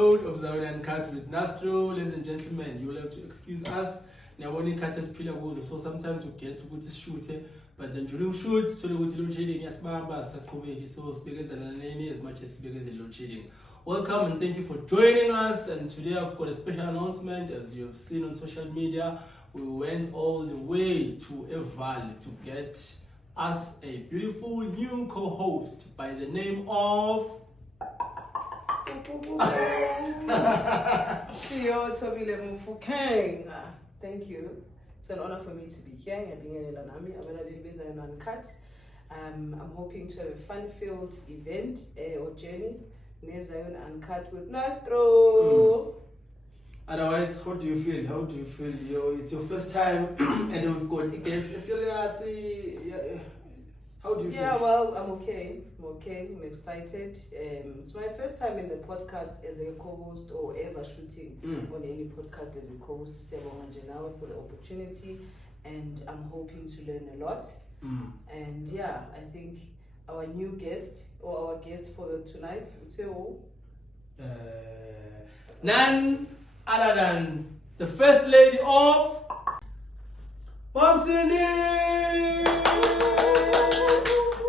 Of Zauri and Cut with Nastro. Ladies and gentlemen, you will have to excuse us. Nyaboni cut as pillar goes, so sometimes we get to go to shoot, but then during shoots, so we will load shedding as Bamba, Sakome, so speakers and as much as speakers and load shedding. Welcome and thank you for joining us. And today I've got a special announcement. As you have seen on social media, we went all the way to Eval to get us a beautiful new co-host by the name of Thank you. It's an honor for me to be here. I'm hoping to have a fun-filled event or journey near Zion Uncut with Nastro. Otherwise, how do you feel? How do you feel? It's your first time and we've got a guest. How do you feel? Yeah, well, I'm okay. I'm excited. It's my first time in the podcast as a co-host or ever shooting on any podcast as a co-host. Sebonga for the opportunity, and I'm hoping to learn a lot. And yeah, I think our new guest or our guest for tonight, Uteo, none other than the First Lady of Mom Cindy.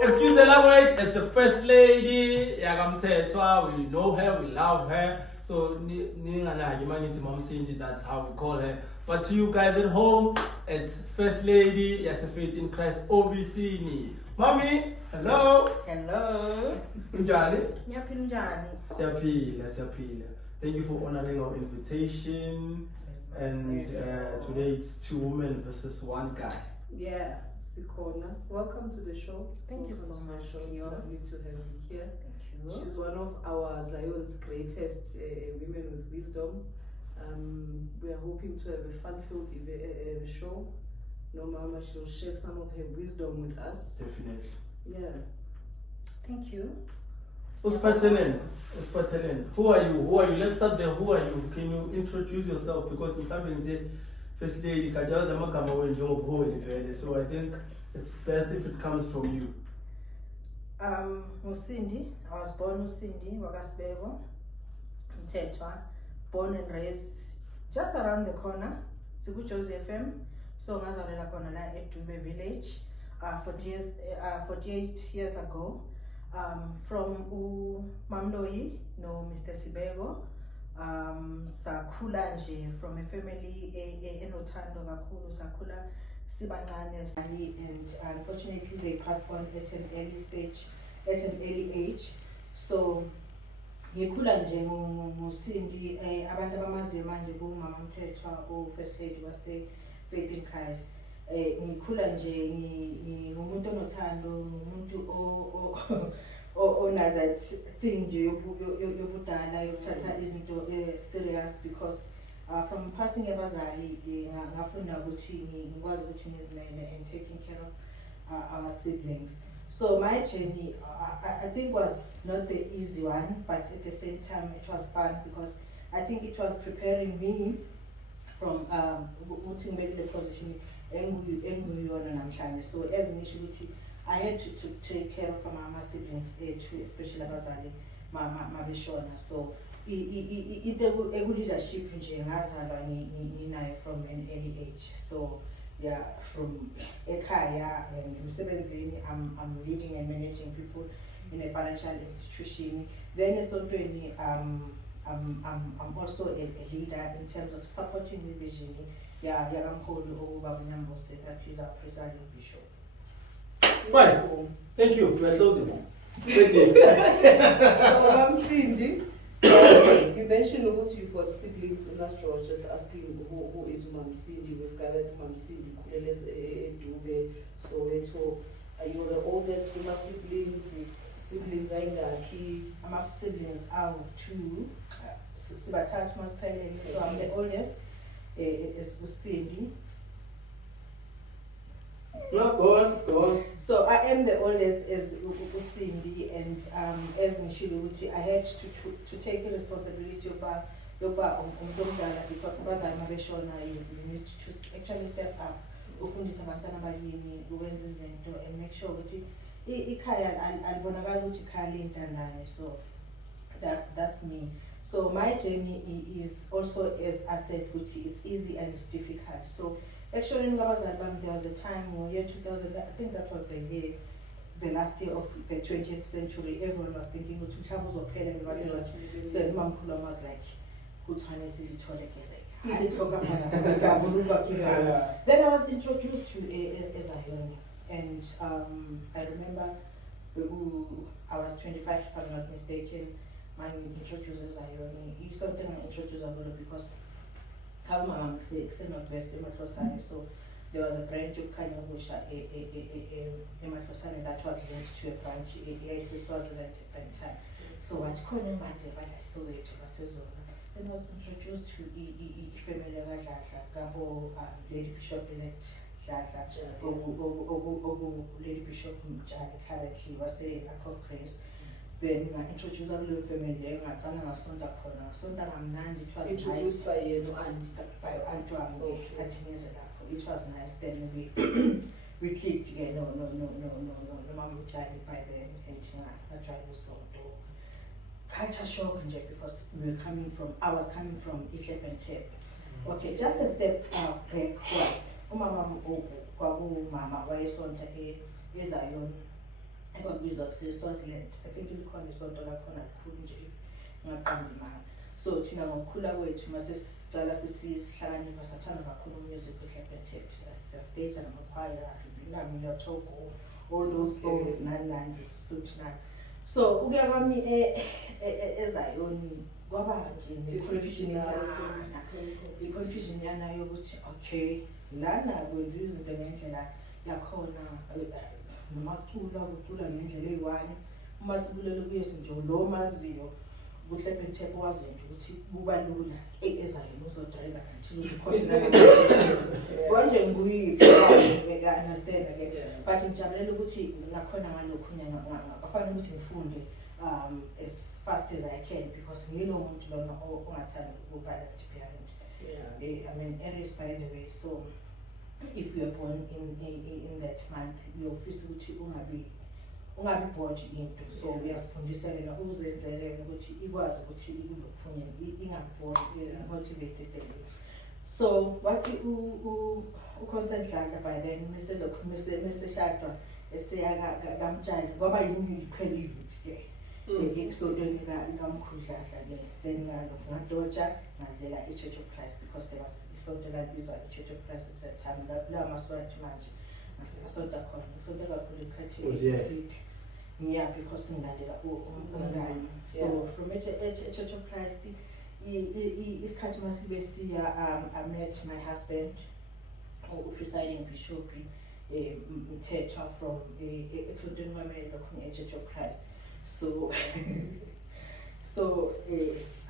Excuse the language, as the First Lady, we know her, we love her. So, Mom Cindy, that's how we call her. But to you guys at home, it's First Lady, yes, faith in Christ, OBC. Mommy, hello. Hello. Njani? Njani. Siyapila. Thank you for honoring our invitation. And today it's 2 women versus 1 guy. Yeah. Sikona, welcome to the show. Thank you so much. It's lovely to have you here. Thank you. She's one of our Zion's greatest women with wisdom. We are hoping to have a fun-filled show. No, Mama, she'll share some of her wisdom with us. Definitely. Yeah. Thank you. Uspatelen. Who are you? Let's start there. Who are you? Can you introduce yourself? Because in fact, First Lady, so I think it's best if it comes from you. Musindi. I was born Musindi, Wakasbego, Mtetwa, born and raised just around the corner, Sibu Joseph FM. So Mazarela Kona at Dube village, 48 years ago. From Mamdoi, no Mr. Sibego. Sakhula nje from a family enothando kakhulu, sakhula sibancane, and unfortunately they passed on at an early age. So ngikhula nje ngusindi abantu abamaziyo manje kuMama Mthethwa First Lady wase Faith in Christ. Ngikhula nje ngumuntu onothando, ngumuntu on that thing nje yobudala yokuthatha izinto serious, because from passing abazali ngafunda ukuthi ngikwazi ukuthi ngizimele and taking care of our siblings. So my journey I think was not the easy one, but at the same time it was fun, because I think it was preparing me from ukuthi ngibe the position engiyona namhlanje. So as ngisho ukuthi I had to take care of my siblings, especially abazali mabeshona. So leadership nje ngazalwa nginayo from an early age. So yeah, from ekhaya and emsebenzini I'm leading and managing people in a financial institution. Then esontweni I'm also a leader in terms of supporting the vision. Yeah, Yagamkhulu Obaba Nyambose, that is our presiding bishop. Fine. Thank you. We are closing. So I'm Cindy. You mentioned also you've got siblings. Nastro was just asking who is Mom Cindy. We've gathered Mom Cindy, Kuleles Dube, Soweto. Are you the oldest of my siblings? Siblings Aingaki. I'm siblings out 2. Sibatatu Maspelele. So I'm the oldest. Is Cindy. No, go on. So I am the oldest as Cindy, and as Nishiluti, I had to take the responsibility of umdala, because abazali mabeshona you need to actually step up, ufundisa abantwana bakini ukwenza izinto and make sure ukuthi ikhaya alibonakala ukuthi ikhaya lentandane. So that's me. So my journey is also, as I said, it's easy and difficult. So actually in Ngabazali bami, there was a time where year 2000, I think that was the last year of the 20th century. Everyone was thinking ukuthi umhlaba uzophela ngemali not. So umamkhulu wami was like, kutshwanetse lithole ke Then I was introduced to Zion, and I remember I was 25 if I'm not mistaken. Man introduced Zion. It's something I introduced a lot because Mama say Northwest Ematlosane, so there was a branch of Kanyabusha Ematlosane that was linked to a branch AIC Swaziland at that time. So what Konya Mazeba I saw it was and was introduced to family Gabo Lady Bishop elect Lady Bishop Mjali currently was a lack of grace. Then I introduced a little family, I done a Sonda Corner. Sonda Mamnand, it was introduced nice. by you and By Antoine, okay. at it was nice. Then we clicked again. No, Mama Mjali by then, and I tried to song. Culture shock because I was coming from Itlep and Tep. Okay, just a step backwards. Mama wayesonta eZion. Ekwakubizwa kuseSwaziland. I think ilikhona isonto lakhona likhulu nje ngaqambi mama. So thina ngokukhula kwethu mase sicala sesihlakanipha sathanda kakhulu music eTlep and Tep. Stage namakhwaya, nami noTogo, all those songs nani sisuthu nani. So ukuya kwami eZion kwaba nje confusion yana yokuthi okay lana kwenziwa izinto ngendlela yakhona nomaculo ukucula ngendlela eyiwani uma sibulele kuye sinje lo maziyo kuTlep and Tep wazi nje ukuthi kuba lula eZion uzodrive until uzikhohlana konje nguyiphi understand again but ngijabulela ukuthi nakhona ngalokho ngafana ukuthi ngifunde as fast as I can because ngilomuntu lona ongathanda ukuba left behind. I mean Aries by the way, so if you are born in that month uyofisa ukuthi ungabi bored into, so uyasifundisa wena uzenzele ukuthi ikwazi ukuthi ikuphume ingabore motivated. So wathi uConstant Dladla by then meseshadwa eseya kaMtshali kwaba yimi iqhelile ke ekusondweni kaMkhulu Dladla ke then ngadotsha ngazela iChurch of Christ because there was isonto labizwa iChurch of Christ at that time la maswathi manje ngasonto khona ngisonto kakhulu isikhathi eside ngiya because ngilandela umngane. So from Church of Christ isikhathi masibe siya I met my husband presiding bishop Mthethwa from esontweni kwamele lokho Church of Christ. So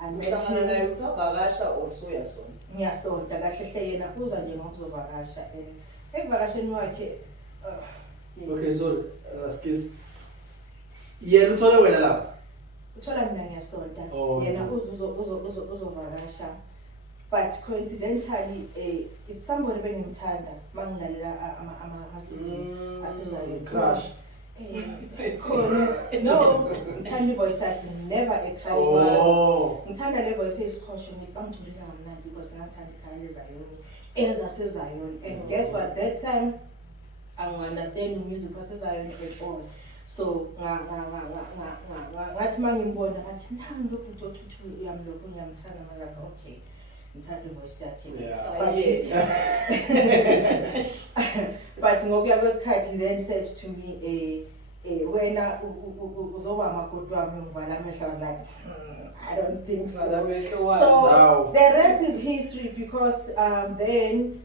I met him. Usavakasha also yasonto. Ngiyasonta kahle hle yena uza nje ngokuzovakasha ekuvakasheni wakhe Okay, so excuse yena uthole wena lapha uthola mina ngiyasonta Oh, yena uzovakasha but coincidentally it's somebody bengimthanda mangilalela ama-CD asizayo crush. No, ngithanda voice yakhe, never a crush. Oh. Ngithanda le voice esikhosho ngibamthulela kamnandi because ngathanda ikhaya leZion ezaseZion, and guess what, that time I don't understand music waseZion at all. So ngathi mangimbona ngathi nangi lo bhuti othuthu yami lokho ngiyamthanda manje okay ngithanda ivoice yakhe. But ngokuya kwesikhathi then said to me wena uzoba makoti wami ngivala amehlo. I was like I don't think so. So the rest is history because then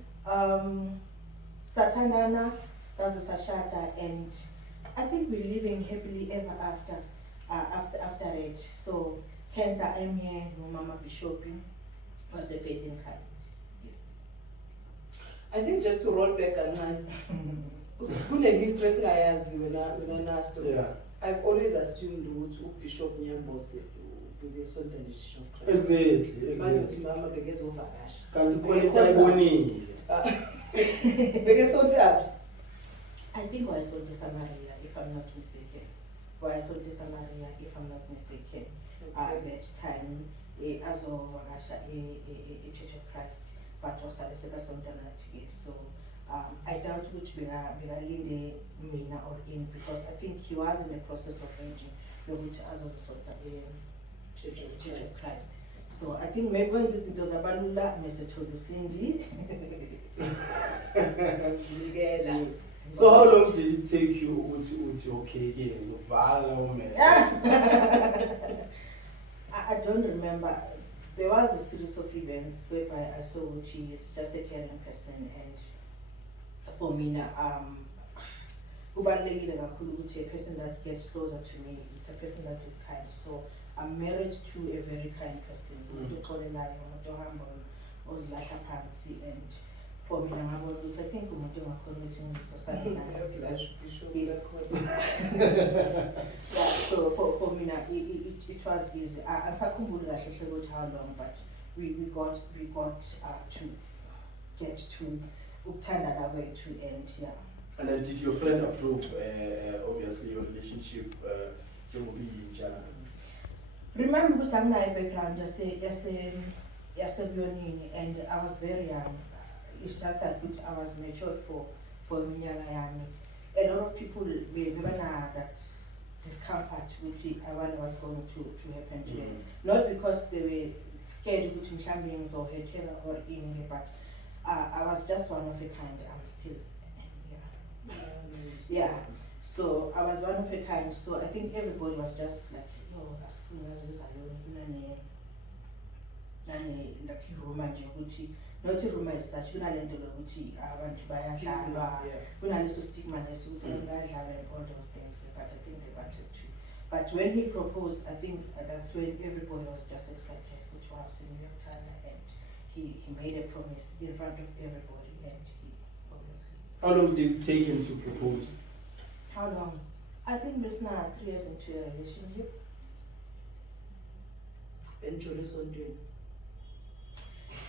Sathanana saze sashada, and I think we're living happily ever after it. So hence I am here. Mama Bishop was a faith in Christ. Yes. I think just to roll back and kune history singayazi wena nasto. I've always assumed ukuthi uBishop Nyambose ubekesonto nje of Christ. Exactly. Manje mama bekezovakasha. Kanti khona ayibonile. Bekesonto yaphi? I think wayesonto Samaria if I'm not mistaken. Wayesonto Samaria if I'm not mistaken. At that time azovakasha Church of Christ, but wasale sekasonta nathi ke. So I doubt ukuthi bekalinde mina or in, because I think he was in the process of arranging yokuthi azozonta Church of Christ. So I think maybe when izinto zabalula mesethola uSindi. Yes. So how long did it take you to okay again? So I don't remember. There was a series of events whereby I saw Uchi is just a caring person, and for me kubalulekile kakhulu ukuthi a person that gets closer to me, it's a person that is kind. So I'm married to a very kind person. And for me, I think yes. Yeah, so for me it was easy. I'm how long, but we got to get to Uktana that way to end. Yeah. And then did your friend approve obviously your relationship? Remember what I'm my background, and I was very young. It's just that I was matured for Minyala. A lot of people were that discomfort which I wonder what's going to happen to them. Not because they were scared with beings or hatred or in, but I was just one of a kind. I'm still yeah. So I was one of a kind. So I think everybody was just like, as full as this like Roma Djibouti. Not a Roma is such, Unalendo Uchi, I want to buy a shalwa, Unaliso stigma, and all those things, but I think they wanted to. But when he proposed, I think that's when everybody was just excited, which was in New York Times, and he made a promise in front of everybody, and he obviously. How long did it take him to propose? How long? I think it's now 3 years into a relationship. And Julius on doing.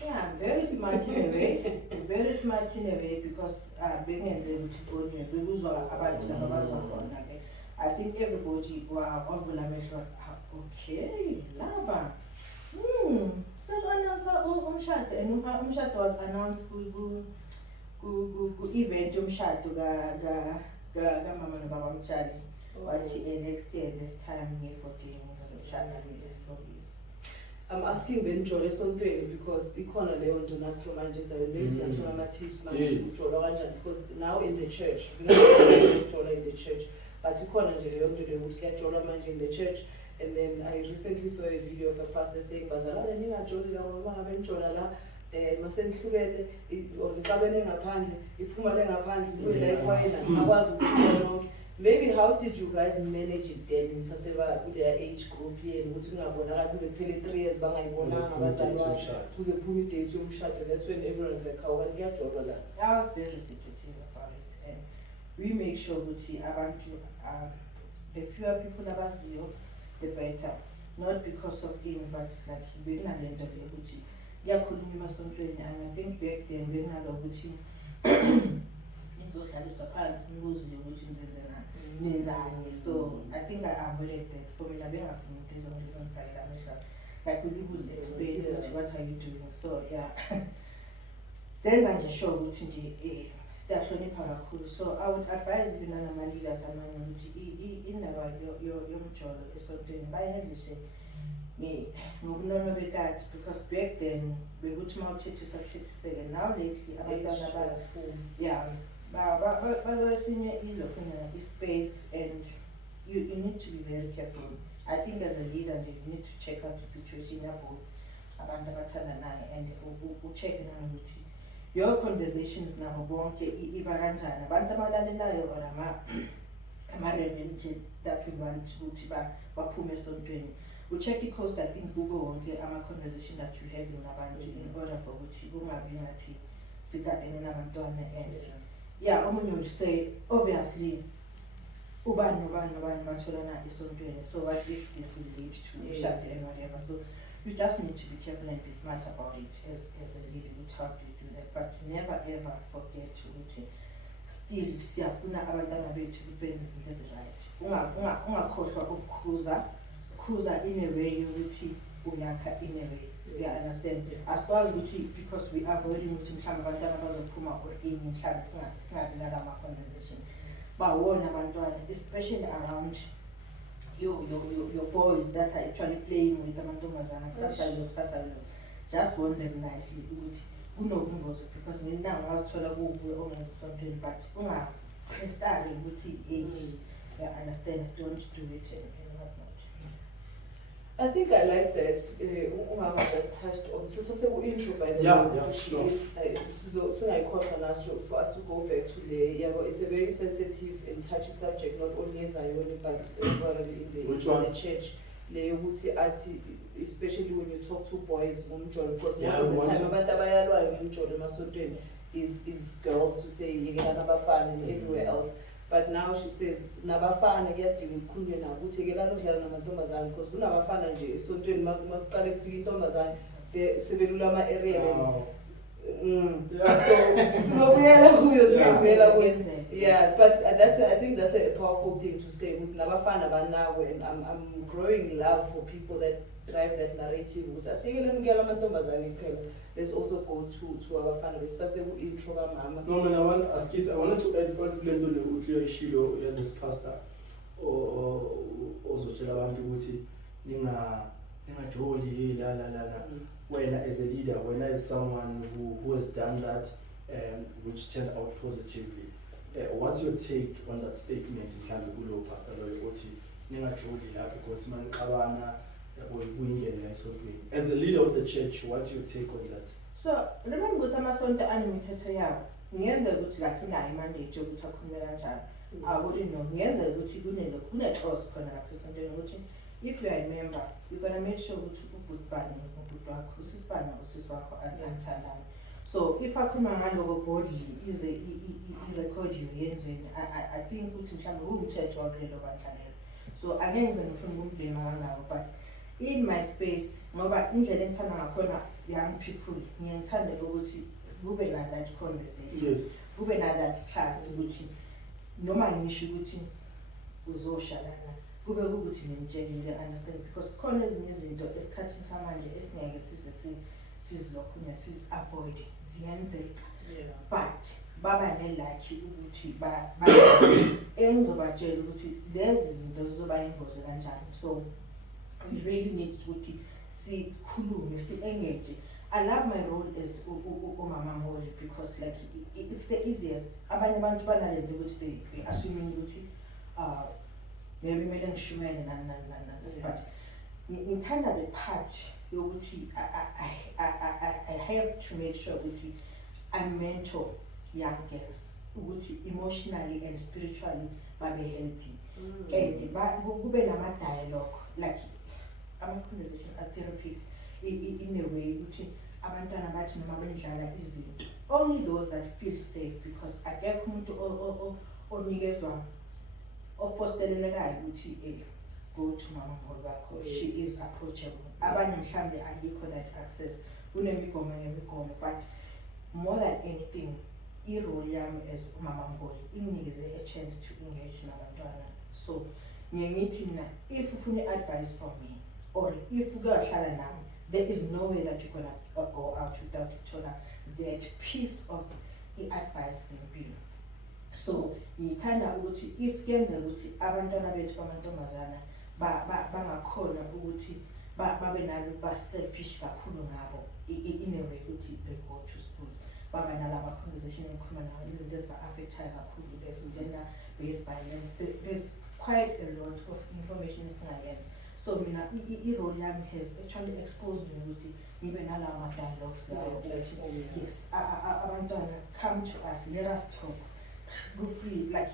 Yeah, very smart in a way. Very smart in a way, because being able to go near I think everybody okay, lava. So announce and was announced event mama no baba mtshali wathi next year this time nge 14 ngizoloshada so yes. I'm asking Ben Jole Sontweni because ikhona leyo nto nathi manje maybe siyathola ama tips manje ujola kanjani, because now in the church we don't jola in the church, but ikhona nje leyo nto leyo ukuthi kuyajola manje in the church. And then I recently saw a video of a pastor saying bazalwane ningajoli la ngoba ngabe nijola la masenihlukene or ngicabene ngaphandle iphuma le ngaphandle kuye la ikwayela sakwazi ukubona lonke. Maybe how did you guys manage it then saseba kule age group yenu ukuthi kungabonakala kuze kuphele 3 years bangayibonanga abazalwane kuze kuphuma idate yomshado? That's when everyone is like how kuyajola la. I was very secretive about it, and we make sure ukuthi abantu the fewer people abaziyo the better, not because of him, but like bekunalento le ukuthi yakhuluma emasontweni. And I think back then bekunalo ukuthi nizodlaliswa phansi nibuziwe ukuthi nenzani. So I think I avoided that. For me bengafuni into ezongifakela amehlo, like we was explain what are you doing. So yeah, senza nje sure ukuthi nje siyahlonipha kakhulu. So I would advise even nama-leaders amanye ukuthi indaba yomjolo esontweni bayihandlishe ngobunono bekade, because back then bekuthi uma uthethisa-thethiseke. Now lately abantwana babesinye ilokhonyana i-space, and you need to be very careful. I think as a leader you need to check out the situation about abantu abathandanayo and ucheck nanokuthi your conversations nabo bonke iba kanjani, abantu abalalelayo or ama-rebel that we want ukuthi baphume esontweni. Check i-coast, I think kubo wonke ama-conversation that you have nabantu in order for ukuthi kungabi ngathi sigadene nabantwana. And yeah, omunye would say obviously ubani batholana esontweni, so what if this will lead to shut and whatever. So you just need to be careful and be smart about it as a leader. How do you do that? But never ever forget ukuthi still siyafuna abantwana bethu benze izinto ezi-right. Ungakhohlwa ukukhuza in a way yokuthi uyakha in a way. You Yes. understand? Yeah. As well because we are avoiding ukuthi mhlawumbe abantwana bazophuma or ini mhlawumbe singabi nalama conversation. But wona abantwana, especially around your boys that are actually playing with amantombazana kusasa lo, just warn them nicely ukuthi kunobungozi because mina ngazithola kuwe ongezisontweni but ungaprestari ukuthi you understand, don't do it and whatnot. I think I like that. Umama just touched on. Sister intro by the Yeah, she sure. is for us to go back to it's a very sensitive and touchy subject, not only as Zion but in the church. Especially when you talk to boys, because most of the time abantu abayalwayo ngomjolo emasontweni is girls to say yekela nabafana and everywhere else. But now she says nabafana kuyadinga ukukhulunywe nabo ukuthi yekela nodlala namantombazane because kunabafana nje esontweni makuqale kufika intombazane sebelula ama-area so sizobuyela kuyo siyenzela yeah, but I think that's a powerful thing to say with nabafana banawe, and I'm growing love for people that drive that narrative ukuthi asikele ngiyala amantombazane kuphela. Let's also go to abafana besase ku intro kamama. No man, I wanted to add what Glendo le uthi ishilo ya this pastor ozotshela abantu ukuthi ningajoli la wena as a leader, wena as someone who has done that which turned out positively. What's your take on that statement mhlambe kulo pastor loyo uthi ningajoli la because man qabana as the leader of the church, what's your take on that? So remember ukuthi amasonto anemithetho yawo. Ngiyenza ukuthi lapho inayo mandate yokuthi akhulume kanjalo. I wouldn't know. Ngiyenza ukuthi kune-clause khona lapho esontweni ukuthi if you are a member, you're gonna make sure ukuthi ubhutbani ubhuti wakho, usisibani usisi wakho anithandani. So if akhuluma ngaloko boldly ize i-record yenzweni, I think ukuthi mhlawumbe umthetho wakulelo bandla lelo. So angeke ngize ngifune ukumbhema ngalawo, but in my space ngoba indlela engithanda ngakhona young people ngiyangithanda ukuthi kube na that conversation. Yes. Kube na that trust ukuthi noma ngisho ukuthi uzoshalana kube ukuthi ngimtshelile, understand, because khona ezinye izinto esikhathini samanje esingeke sizilokhunya avoid ziyenzeka. But baba ne-lucky ukuthi engizobatshela ukuthi lezi zinto zizoba ingozi kanjani. So we really need ukuthi sikhulume, si-engage. I love my role as umama Mholi because like it's the easiest. Abanye abantu banalento ukuthi they assuming ukuthi maybe kumele ngishumele nani, but ngithanda the part yokuthi I have to make sure ukuthi I mentor young girls ukuthi emotionally and spiritually babe healthy and kube nama dialogue like ama-conversation are-therapeutic in a way ukuthi abantwana bathi noma bendlala izinto only those that feel safe because akekho umuntu onikezwa ofostelelekayo ukuthi go to Mama Mholi wakho, she is approachable. Abanye mhlambe ayikho that access kunemigomo ngemigomo, but more than anything i-role yami as Mama Mholi inginikeze a chance to engage nabantwana. So ngiyithi mina if ufuna advice from me or if uyohlala nami, there is no way that you're gonna go out without that piece of advice ngempilo. So ngithanda ukuthi if kuyenzeka ukuthi abantwana bethu bamantombazana bangakhona ukuthi babe nalo ba-selfish kakhulu ngabo in a way ukuthi they go to school baba nalaba conversation engikhuluma nayo izinto eziba-affectayo kakhulu, there's gender-based violence, there's quite a lot of information esingayenza. So mina i-role yami has actually exposed me ukuthi ngibe nalawo ma-dialogues lawo ukuthi yes abantwana come to us, let us talk, go free, like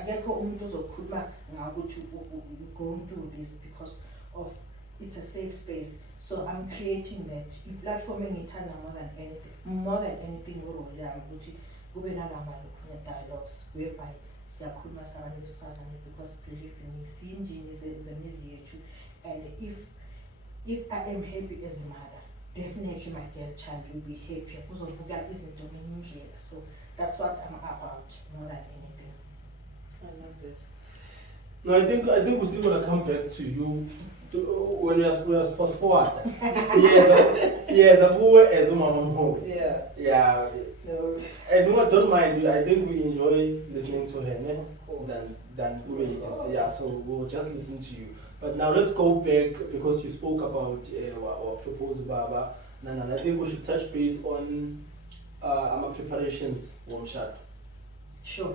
akekho umuntu ozokhuluma ngakuthi you're going through this because of it's a safe space. So I'm creating that i-platform engiyithanda more than anything urole yami ukuthi kube nalama dialogues whereby siyakhuluma sabantu besifazane because believe me siyinjini zemizi yethu, and if I am happy as a mother, definitely my girl child will be happy uzobuka izinto ngenye indlela. So that's what I'm about more than anything. I love that. No, I think we're still gonna come back to you when we are fast forward. Siyeza kuwe as umama mholi. Yeah. Yeah. No. And no, don't mind. I think we enjoy listening to her, ne? Of course. Than wait. Yeah. So we'll just listen to you. But now let's go back because you spoke about our proposed Baba. Nana, I think we should touch base on our preparations for Umshado. Sure.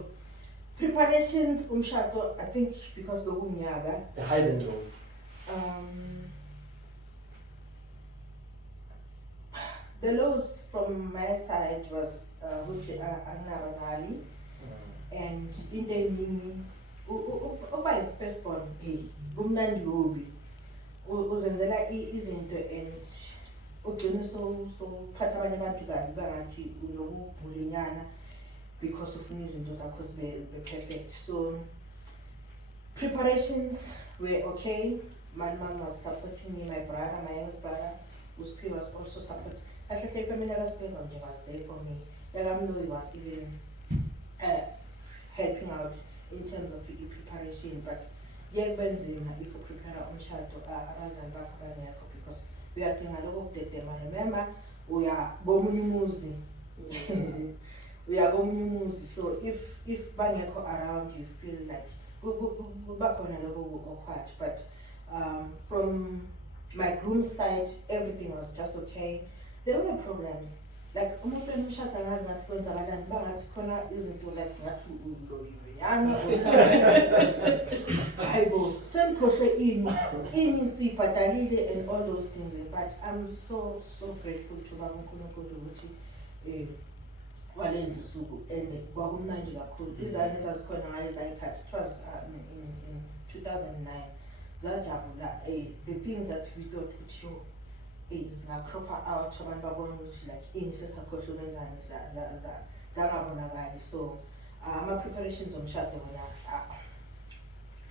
Preparations umshado, I think because bekunyaka. The highs and lows. The lows from my side was ukuthi anginabazali and into eningi uba firstborn kumnandi kubi uzenzela izinto and ugcine sophatha abanye abantu kabi bangathi unokubhulinyana because ufuna izinto zakho zibe perfect. So preparations were okay. My mom was supporting me, my brother, my youngest brother, Uspi was also supporting. Actually, family was there for me. He was even helping out in terms of the preparation. But yeah, benzima if you prepare umshado abazali bakho bangekho because we are doing a lot of them. Remember, we are gomunyumuzi. We are gomunyumuzi. So if bangekho around, you feel like back on a little awkward. But from my groom's side, everything was just okay. There were problems. Like umuntu emshada ngazi ngathi kwenzakalani bangathi khona izinto like ngathi uloyiwenyana hayibo semkhohle ini sibhadalile and all those things. But I'm so grateful to baba uNkulunkulu ukuthi walenza usuku and kwakumnandi kakhulu. Izane ezazikhona ngaye zayikhathi. It was in 2009 zajabula the things that we thought ukuthi is na proper out abantu babona ukuthi like ini sesakhohle ukwenzani zangabonakali. So ama preparations omshado wona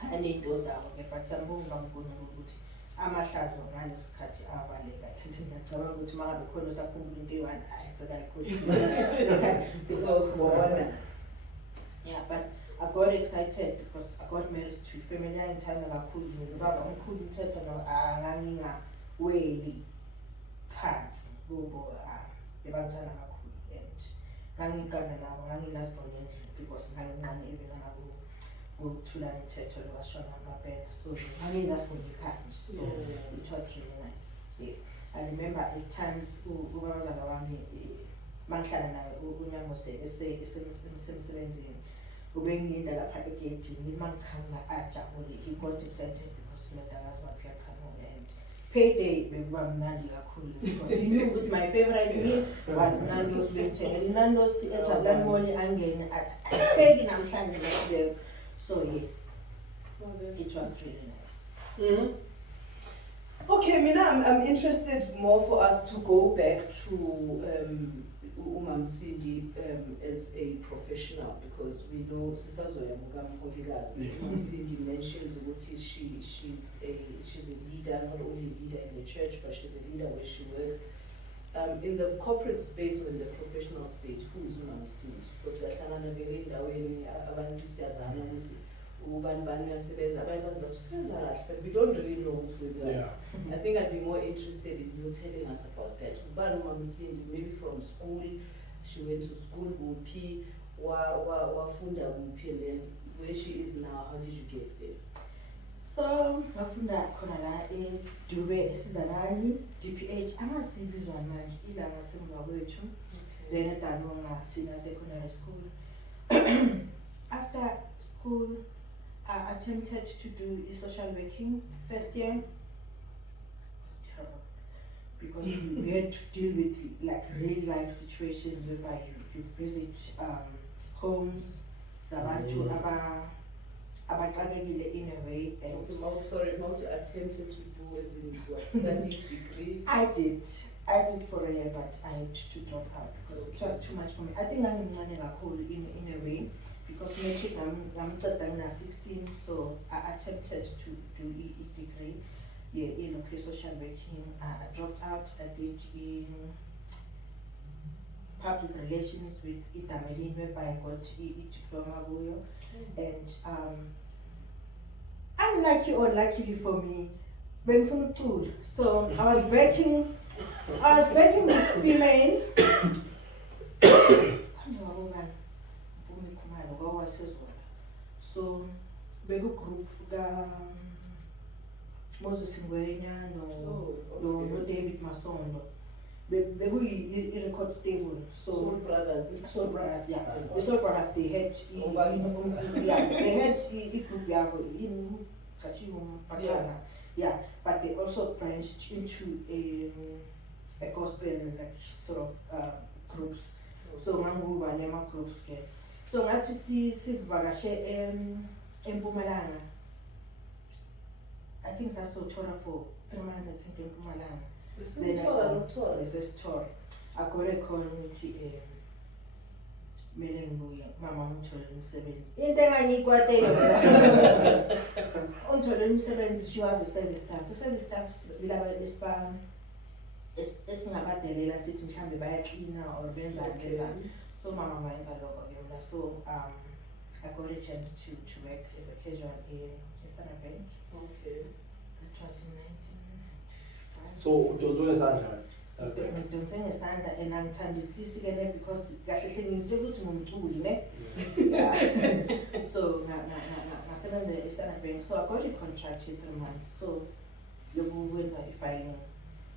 anento zabo ke but sambonga uNkulunkulu ukuthi amahlazo ngalesi sikhathi avaleka and ngiyacabanga ukuthi mangabe khona usakhumbula into eyi-1 sekayikhohle isikhathi sizosibona. Yeah, but I got excited because I got married to family engithanda kakhulu nobaba omkhulu umthetho ngangingaweli phansi kubo ebangithanda kakhulu and ngangiqanda nabo ngangilasibona endlini because ngangincane even nabo kuthulana umthetho lowashona amabhena so ngangilasibona ekhaya nje. So it was really nice. Yeah. I remember at times ubabazala wami mangihlala naye uNyamose esemsebenzini ubengilinda lapha egedini mangichama ajabule. He got excited because medalazi waphi yakhamu and payday bekuba mnandi kakhulu because he knew ukuthi my favorite meal was Nando's. Bengithengele Nando's eJabulani Mall angene athi pheki namhlanje lapho. So yes, it was really nice. Okay, Mina, I'm interested more for us to go back to Umamsindi as a professional because we know Sisazoya Mugamholigazi. Umamsindi mentions ukuthi she's a leader, not only a leader in the church, but she's a leader where she works. In the corporate space or in the professional space, who is Umamsindi? Because yahlangana vele endaweni abantu siyazana ukuthi ubani uyasebenza abanye bathi usebenza kahle but we don't really know who's with that. I think I'd be more interested in you telling us about that. Ubani Umamsindi, maybe from school, she went to school kuphi wafunda kuphi and then where she is now, how did you get there? So ngafunda khona la eDube eSizalani DPH angasibizwa manje ila ngasemva kwethu then eDanonga senior secondary school. After school I attempted to do social working first year. It was terrible because we had to deal with like real life situations whereby you visit homes zabantu abaxakekile in a way. And sorry, not attempted to do as in what study degree? I did for a year but I had to drop out because it was too much for me. I think I'm in a way because matric I'm 16, so I attempted to do a degree in social working. I dropped out. I did in public relations with Itamelin whereby I got a diploma and unlucky or luckily for me, bengifuna ukucula. So I was backing this female. So beku group ka Moses Ngwenya no David Masondo. Beku record stable. So Soul Brothers, yeah. The Soul Brothers, they had they had a group in Kashimu Patana. Yeah, but they also branched into a gospel like sort of groups. So Manguba Nema groups ke. So ngathi sivakashe eMpumalanga. I think sasothola for 3 months I think eMpumalanga. This is tour. I got a call ukuthi kumele ngibuye mama ngithole umsebenzi. Into engangikwate yona. Ungithole umsebenzi she was a service staff. A service staff ilaba lespa esingabadelela sithi mhlambe baya cleaner or benza. So mama wayenza lokho ke mina. So I got a chance to work as a casual in Standard Bank. Okay. That was in 1995. So udontswe ngesandla. Ngidonse ngesandla and angithandisisi ke ne because kahle hle ngizithe ukuthi ngumculi ne. So ngasebenza eStandard Bank. So I got a contract in 3 months. So yokwenza i-filing.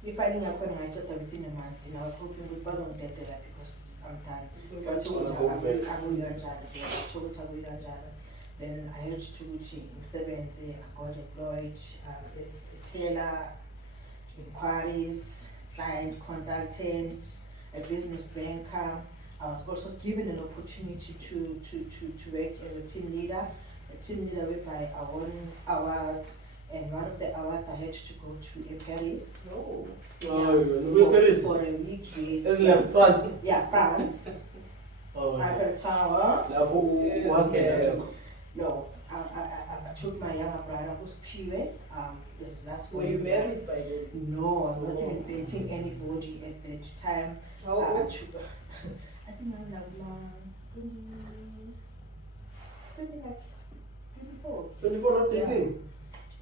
I-filing yakho ngayiceda within a month and I was hoping ukuthi bazongidedela because I'm done. Then I had to ngisebenze. I got employed as a teller, inquiries, client consultant, a business banker. I was also given an opportunity to work as a team leader whereby I won awards, and one of the awards I had to go to Paris. For a week, yes. It's like France. Yeah, France. Eiffel Tower. No, I took my younger brother who's Piwe. This last Were you married by then? No, I was not even dating anybody at that time. How old? I think I was like 24. 24, not 18.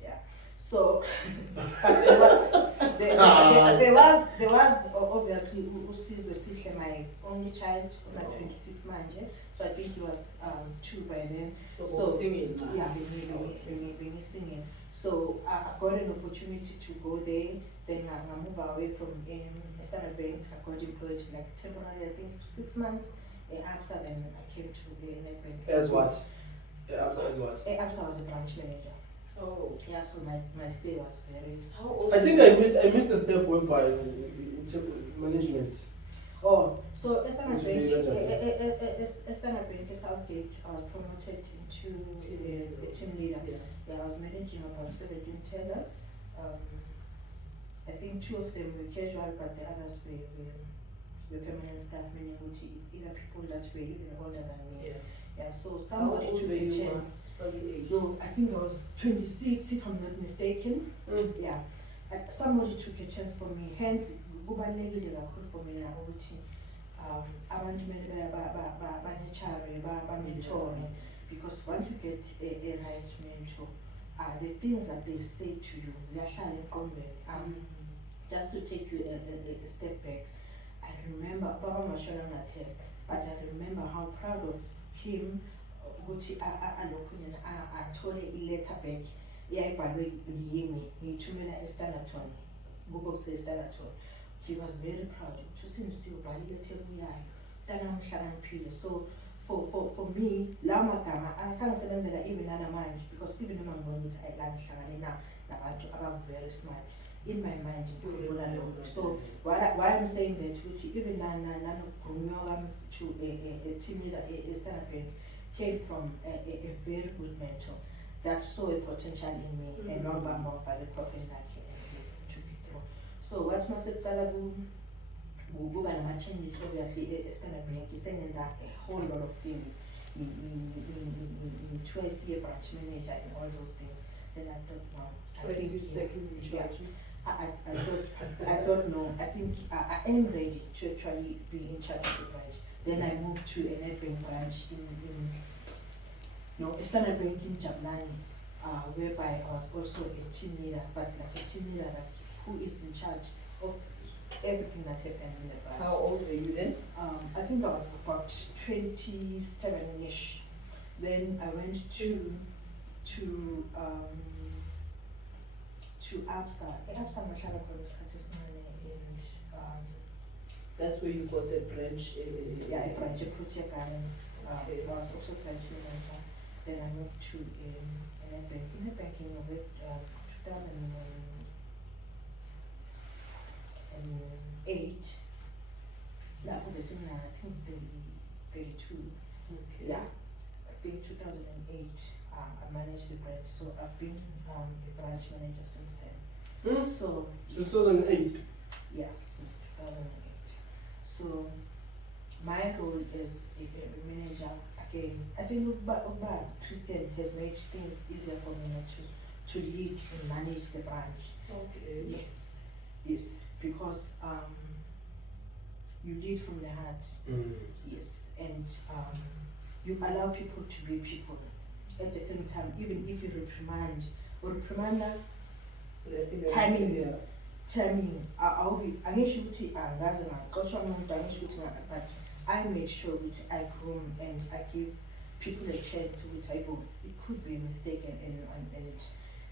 Yeah. So, but there was obviously Usizwe Sihle, my only child, my 26 manje. So I think he was 2 by then. So singing. Yeah, when he's singing. So I got an opportunity to go there. Then I moved away from Standard Bank. I got employed like temporarily, I think 6 months. ABSA, then I came to NetBank. As what? ABSA as what? ABSA was a branch manager. Oh. Yeah, so my stay was very. How old? I think I missed the step whereby management. Oh, so Standard Bank, Standard Bank, Southgate, I was promoted into a team leader. Yeah, I was managing about 17 tellers. I think 2 of them were casual, but the others were permanent staff, meaning it's either people that were even older than me. Yeah, so somebody took a chance. So I think I was 26, if I'm not mistaken. Yeah, somebody took a chance for me. Hence, kubalulekile kakhulu for mina ukuthi abantu kumele ba-mentore, because once you get a right mentor, the things that they say to you ziyahlala emqondweni. Just to take you a step back, I remember Baba Mashona Ngatel, but I remember how proud of him ukuthi athole i-letter back eyayibhalwe yimi ngiyithumela eStanderton, kubo kuseStanderton. He was very proud to see me ubhale ilethe ebuyayo tana mhlakaniphile. So for me la magama asangisebenzela even namanje, because even noma ngibona ukuthi ayilangihlangane nabantu aba very smart, in my mind ngikhumbula lokho. So why I'm saying that ukuthi even nanokugunywa to a team leader Standard Bank came from a very good mentor that saw a potential in me and wangibamba ngivale ekhwapheni lakhe and took it through. So what masekuqala kuba nama-changes obviously Standard Bank isengenza a whole lot of things. Twice a branch manager and all those things. Then I thought, no, I thought no, I think I am ready to actually be in charge of the branch. Then I moved to a NetBank branch in Standard Bank in Jablani. whereby I was also a team leader, but like a team leader like who is in charge of everything that happened in the branch. How old were you then? I think I was about 27-ish. Then I went to ABSA. ABSA ngihlala khona isikhathi esincane, and That's where you got the branch. yeah, a branch of Protea Gardens. Okay. I was also branch manager. Then I moved to Nedbank. In Nedbank in 2008. Lapho besenginama, I think 32. Okay. Yeah, I think 2008. I managed the branch, so I've been a branch manager since then. So Since 2008. yeah, since 2008. So my role as a manager, again, I think Uba Christian has made things easier for me to lead and manage the branch. Okay. Yes, because you lead from the heart. Yes, and you allow people to be people. At the same time, even if you reprimand or reprimander, timing, I'll be, angisho ukuthi angaze ngaxoshwa umuntu, angisho ukuthi but I make sure that I groom and I give people a chance with it could be a mistake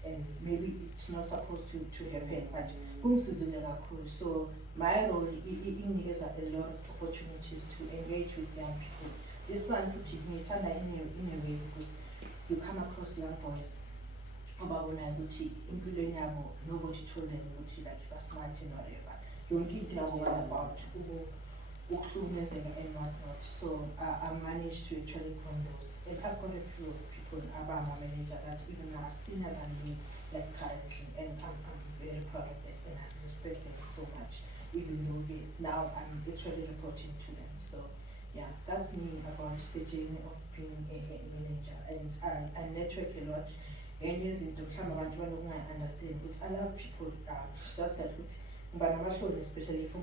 and maybe it's not supposed to happen, but kungisizile kakhulu. So my role inikeza a lot of opportunities to engage with young people. This one futhi ngithanda in a way because you come across young boys ababona ukuthi impilweni yabo nobody told them ukuthi like basmart and whatever. Yonke into yabo was about ukuhlukumezeka and whatnot. So I managed to actually groom those, and I've got a few of people abama manager that even are senior than me like currently, and I'm very proud of that and I respect them so much, even though now I'm actually reporting to them. So yeah, that's me about the journey of being a manager, and I network a lot. And using to some abantu understand, but a lot of people just that especially from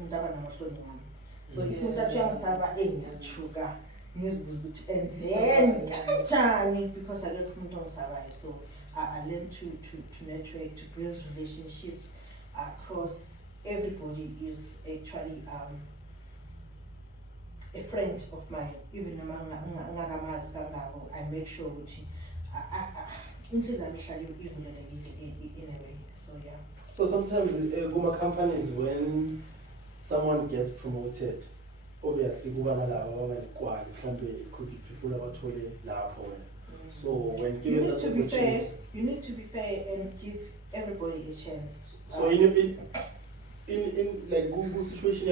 so if you that young saba sugar news and then because I get from so I learned to network, to build relationships across. Everybody is actually a friend of mine, even among I make sure in a way. So yeah. So sometimes companies, when someone gets promoted, obviously it could be people abathole lapho. So when given that opportunity, you need to be fair and give everybody a chance. So in like Google situation,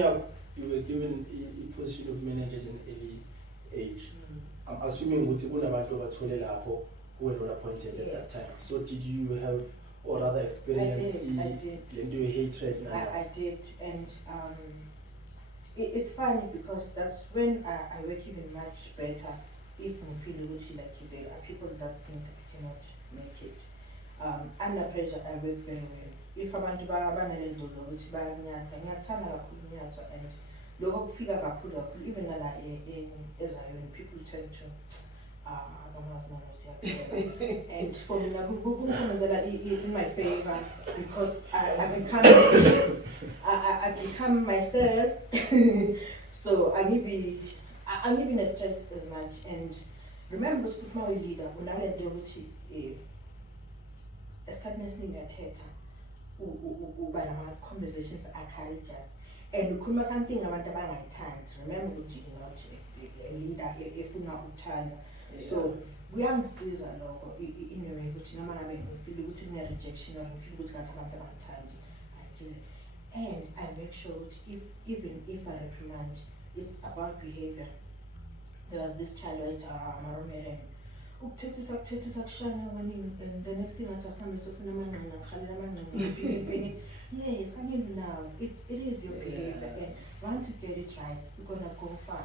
you were given a position of managers in early age. I'm assuming who were not appointed at that time. So did you have or other experience? I did. And do you hatred? I did, and it's funny because that's when I work even much better. If I feel like there are people that think I cannot make it. Under pressure, I work very well. If I want to buy a banana, and logo figure even as people tend to and for me in my favor because I become myself. So I'm giving a stress as much. And remember to my leader when I let conversations are courageous and ukhuluma something abantu abangayithandi. Remember ukuthi not a leader efuna uthando. So kuyangisiza lokho in a way ukuthi noma ngabe ngifeel ukuthi kune rejection or ngifeel ukuthi ngathi abantu abangithandi, I do. And I make sure that even if I reprimand, it's about behavior. There was this child right Maromere ukuthethisa kushana abaningi, and the next thing athi asame sofuna amanqina ngikhalela amanqina. Yes, I mean now it is your behavior, and once you get it right, you're gonna go far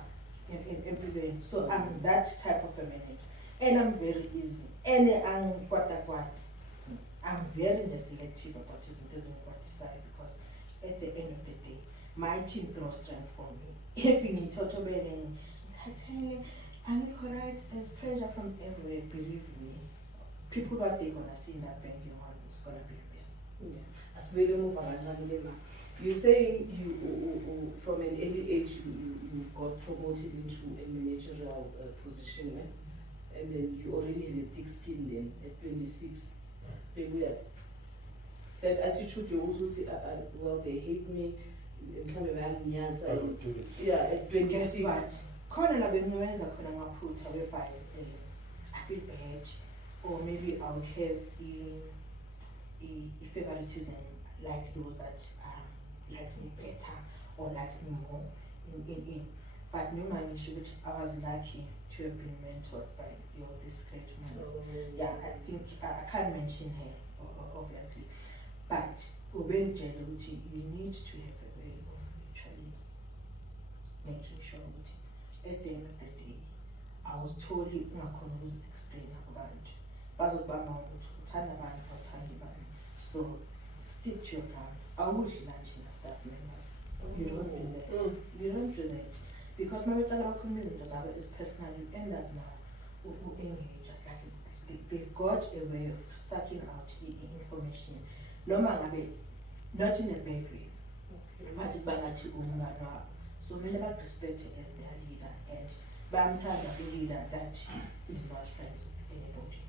in so I'm that type of a manager, and I'm very easy. And I'm very selective about what to say because at the end of the day, my team draws strength for me. If you need to I'm correct, there's pressure from everywhere, believe me. people what they gonna see in that bank you want is gonna be a mess. Yeah. As we move on, you say you from an early age you got promoted into a managerial position, and then you already had a thick skin then at 26. They were that attitude you also say, well, they hate me. Yeah, at 26. Guess what? Khona la bengiwenza khona amaphutha whereby I feel bad, or maybe I would have a favoritism like those that likes me better or likes me more in. But me man, I was lucky to have been mentored by this great man. Yeah, I think I can't mention her obviously, but when you need to have a way of actually making sure that at the end of the day, I was totally explain about so stick to your plan. I would lunch in staff members. You don't do that. You don't do that. Because my communism is personal, you end up now engage. Like they've got a way of sucking out information. No matter not in a bad way. So many people respect it as their leader, and I'm tired of a leader that is not friends with anybody,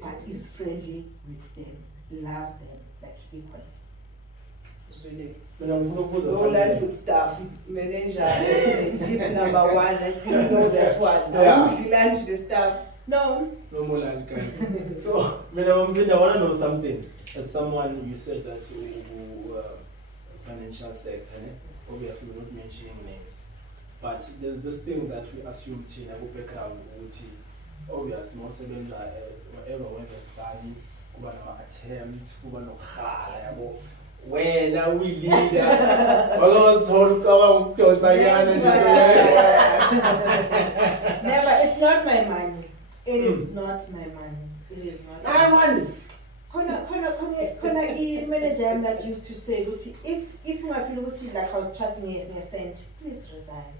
but is friendly with them, loves them like equally. No lunch with staff, manager, tip number 1, I didn't know that one. Yeah. Usually lunch with the staff. No more lunch, guys. So, I want to know something. As someone, you said that who financial sector, obviously we're not mentioning names, but there's this thing that we assume Tina go background, obviously most of them are whatever, whether it's funny, kuba nama attempts, kuba no khaya, when are we leader? I was told Never, it's not my money. It is not my money. It is not my money. Kona manager that used to say, if you feel like I was trusting you in a cent, please resign.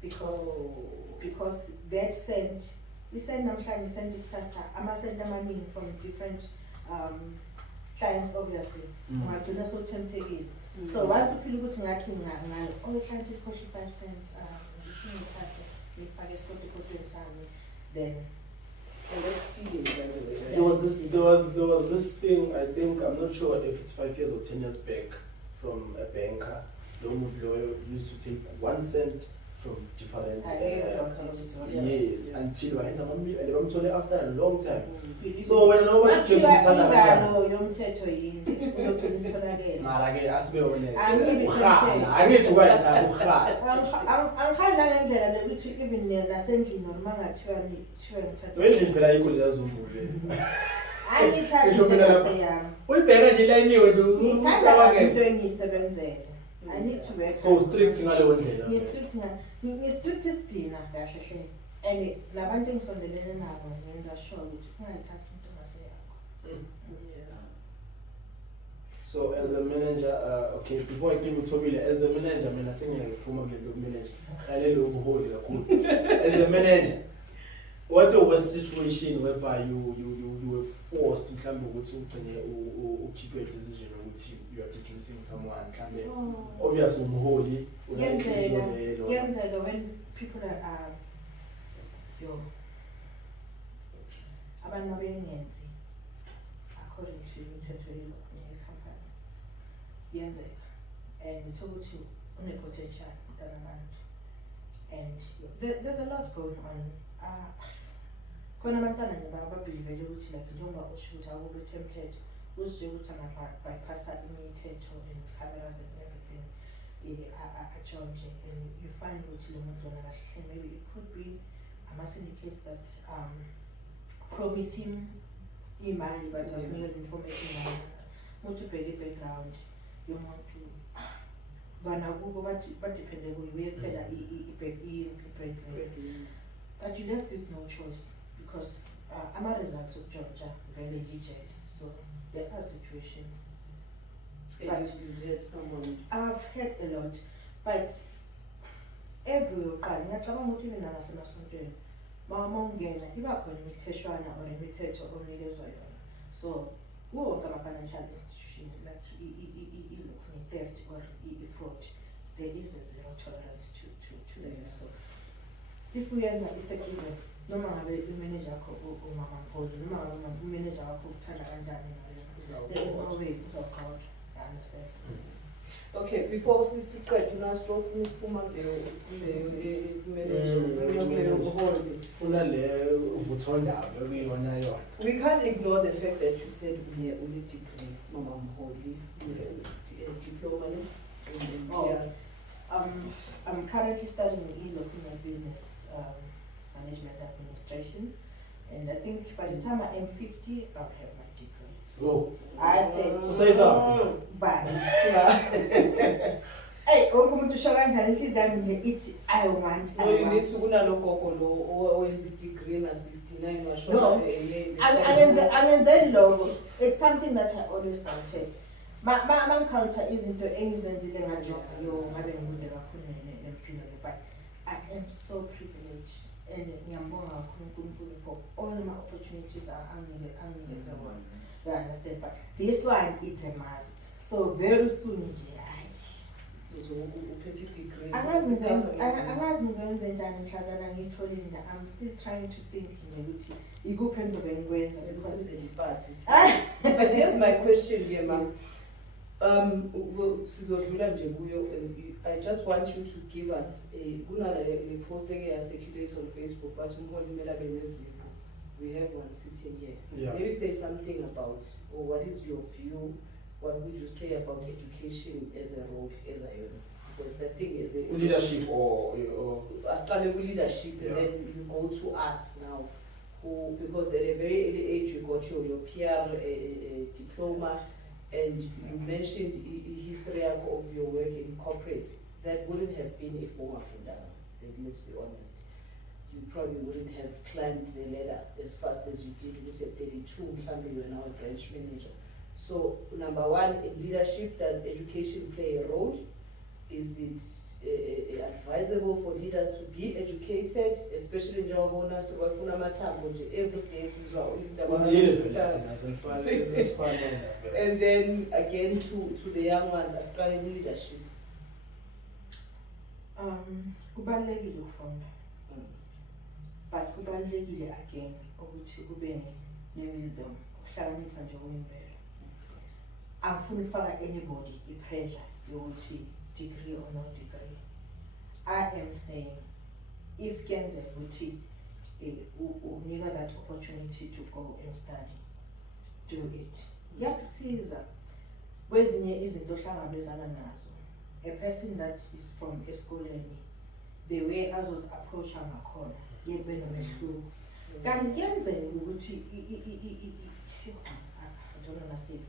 Because that cent, you send them clients, you send it sasa. I'm gonna send the money from different clients, obviously. I'm not so tempted. So once you feel good, all the clients will cost you 5 cents. Then. And that's stealing, by the way. There was this thing, I think, I'm not sure if it's 5 years or 10 years back, from a banker. The lawyer used to take 1 cent from different yes, until I had after a long time. So when nobody gives me I need to work. So strict strict is dinner, and labantu engisondelene nabo ngenza sure ukuthi ungayithathi into maseyakho. So as a manager, okay, before I give you Tobile, as the manager, I think I former manager. As the manager, what's your worst situation whereby you were forced to keep your decision or you are dismissing someone? Obviously, when people are according to company, and we told you on a potential and there's a lot going on. Khona abantwana nje bababhivele ukuthi like njengoba ushuthi awube tempted uzwe ukuthi bypassa imithetho and cameras and everything ajonge, and you find ukuthi lo muntu lona kahle maybe it could be ama-syndicates that promise him imali but asinikeza information umuntu ubheke i-background yomuntu banakubo badepende kuyiwe kuphela i-break, but you left with no choice because ama-results of Georgia vele yijele, so there are situations. But you've had someone. I've had a lot, but everywhere uqala ngiyacabanga ukuthi even nasemasontweni ungena iba khona imitheshwana or imithetho omnikezwa yona. So wonke ama-financial institutions like i-theft or i-fraud, there is a zero tolerance to them. So if we enter, it's a given. Noma ngabe imanager yakho umama Mpholi, noma ngabe umanager wakho uthanda kanjani imali, there is no way uzawukhawula. I understand. Okay, before siqede unaso ufuna ukuphuma manager ufuna le uvuthondaba okuyiyona yona. We can't ignore the fact that you said we are only degree, Mama Mpholi, diploma in PR. I'm currently studying looking at business management administration, and I think by the time I am 50, I'll have my degree. So I said, say so. Bye. Hey, umuntu sho kanjani inhliziyo yami nje ithi I want. No, you need to kunalogogo lo owenza degree na 69 washo. No, angenzeni lokho. It's something that I always wanted. Ma encounter izinto engizenzile nganjokho yo ngabe ngikude kakhulu nempilo le, but I am so privileged and ngiyambonga kakhulu uNkulunkulu for all my opportunities anginikeze wona. You understand? But this one, it's a must. So very soon nje hayi uphethe degree. Angazi ngizenze njani mhlazana ngitholile. I'm still trying to think nje ukuthi ikuphi enzobe ngikwenza because but here's my question here, ma'am. Sizodlula nje kuyo, and I just want you to give us a post eke circulate on Facebook but umholi kumele abe nezipho. We have one sitting here. Yeah. Maybe say something about, or what is your view? What would you say about education as a role, as a because the thing is leadership or started with leadership, and then you go to us now, who because at a very early age you got your PR diploma, and you mentioned history of your work in corporate. That wouldn't have been if Boma Fundana. Let's be honest. You probably wouldn't have climbed the ladder as fast as you did with your 32, you are now a branch manager. So, number one, in leadership, does education play a role? Is it advisable for leaders to be educated, especially in Jawabona, to Wafuna Matambo, every day is well. And then again to the young ones, aspiring leadership. Kubalulekile ukufunda. But kubalulekile again ukuthi ube ne-wisdom, ukuhlakanipha nje kwemvelo. Angifuni ukufaka anybody i-pressure yokuthi degree or no degree. I am saying if kuyenzeka ukuthi unika that opportunity to go and study, do it. Kuyakusiza kwezinye izinto ohlangabezana nazo. A person that is from esikoleni, the way approach ngakhona yekube nomehluko. Kanti kuyenzeka ukuthi I don't understand.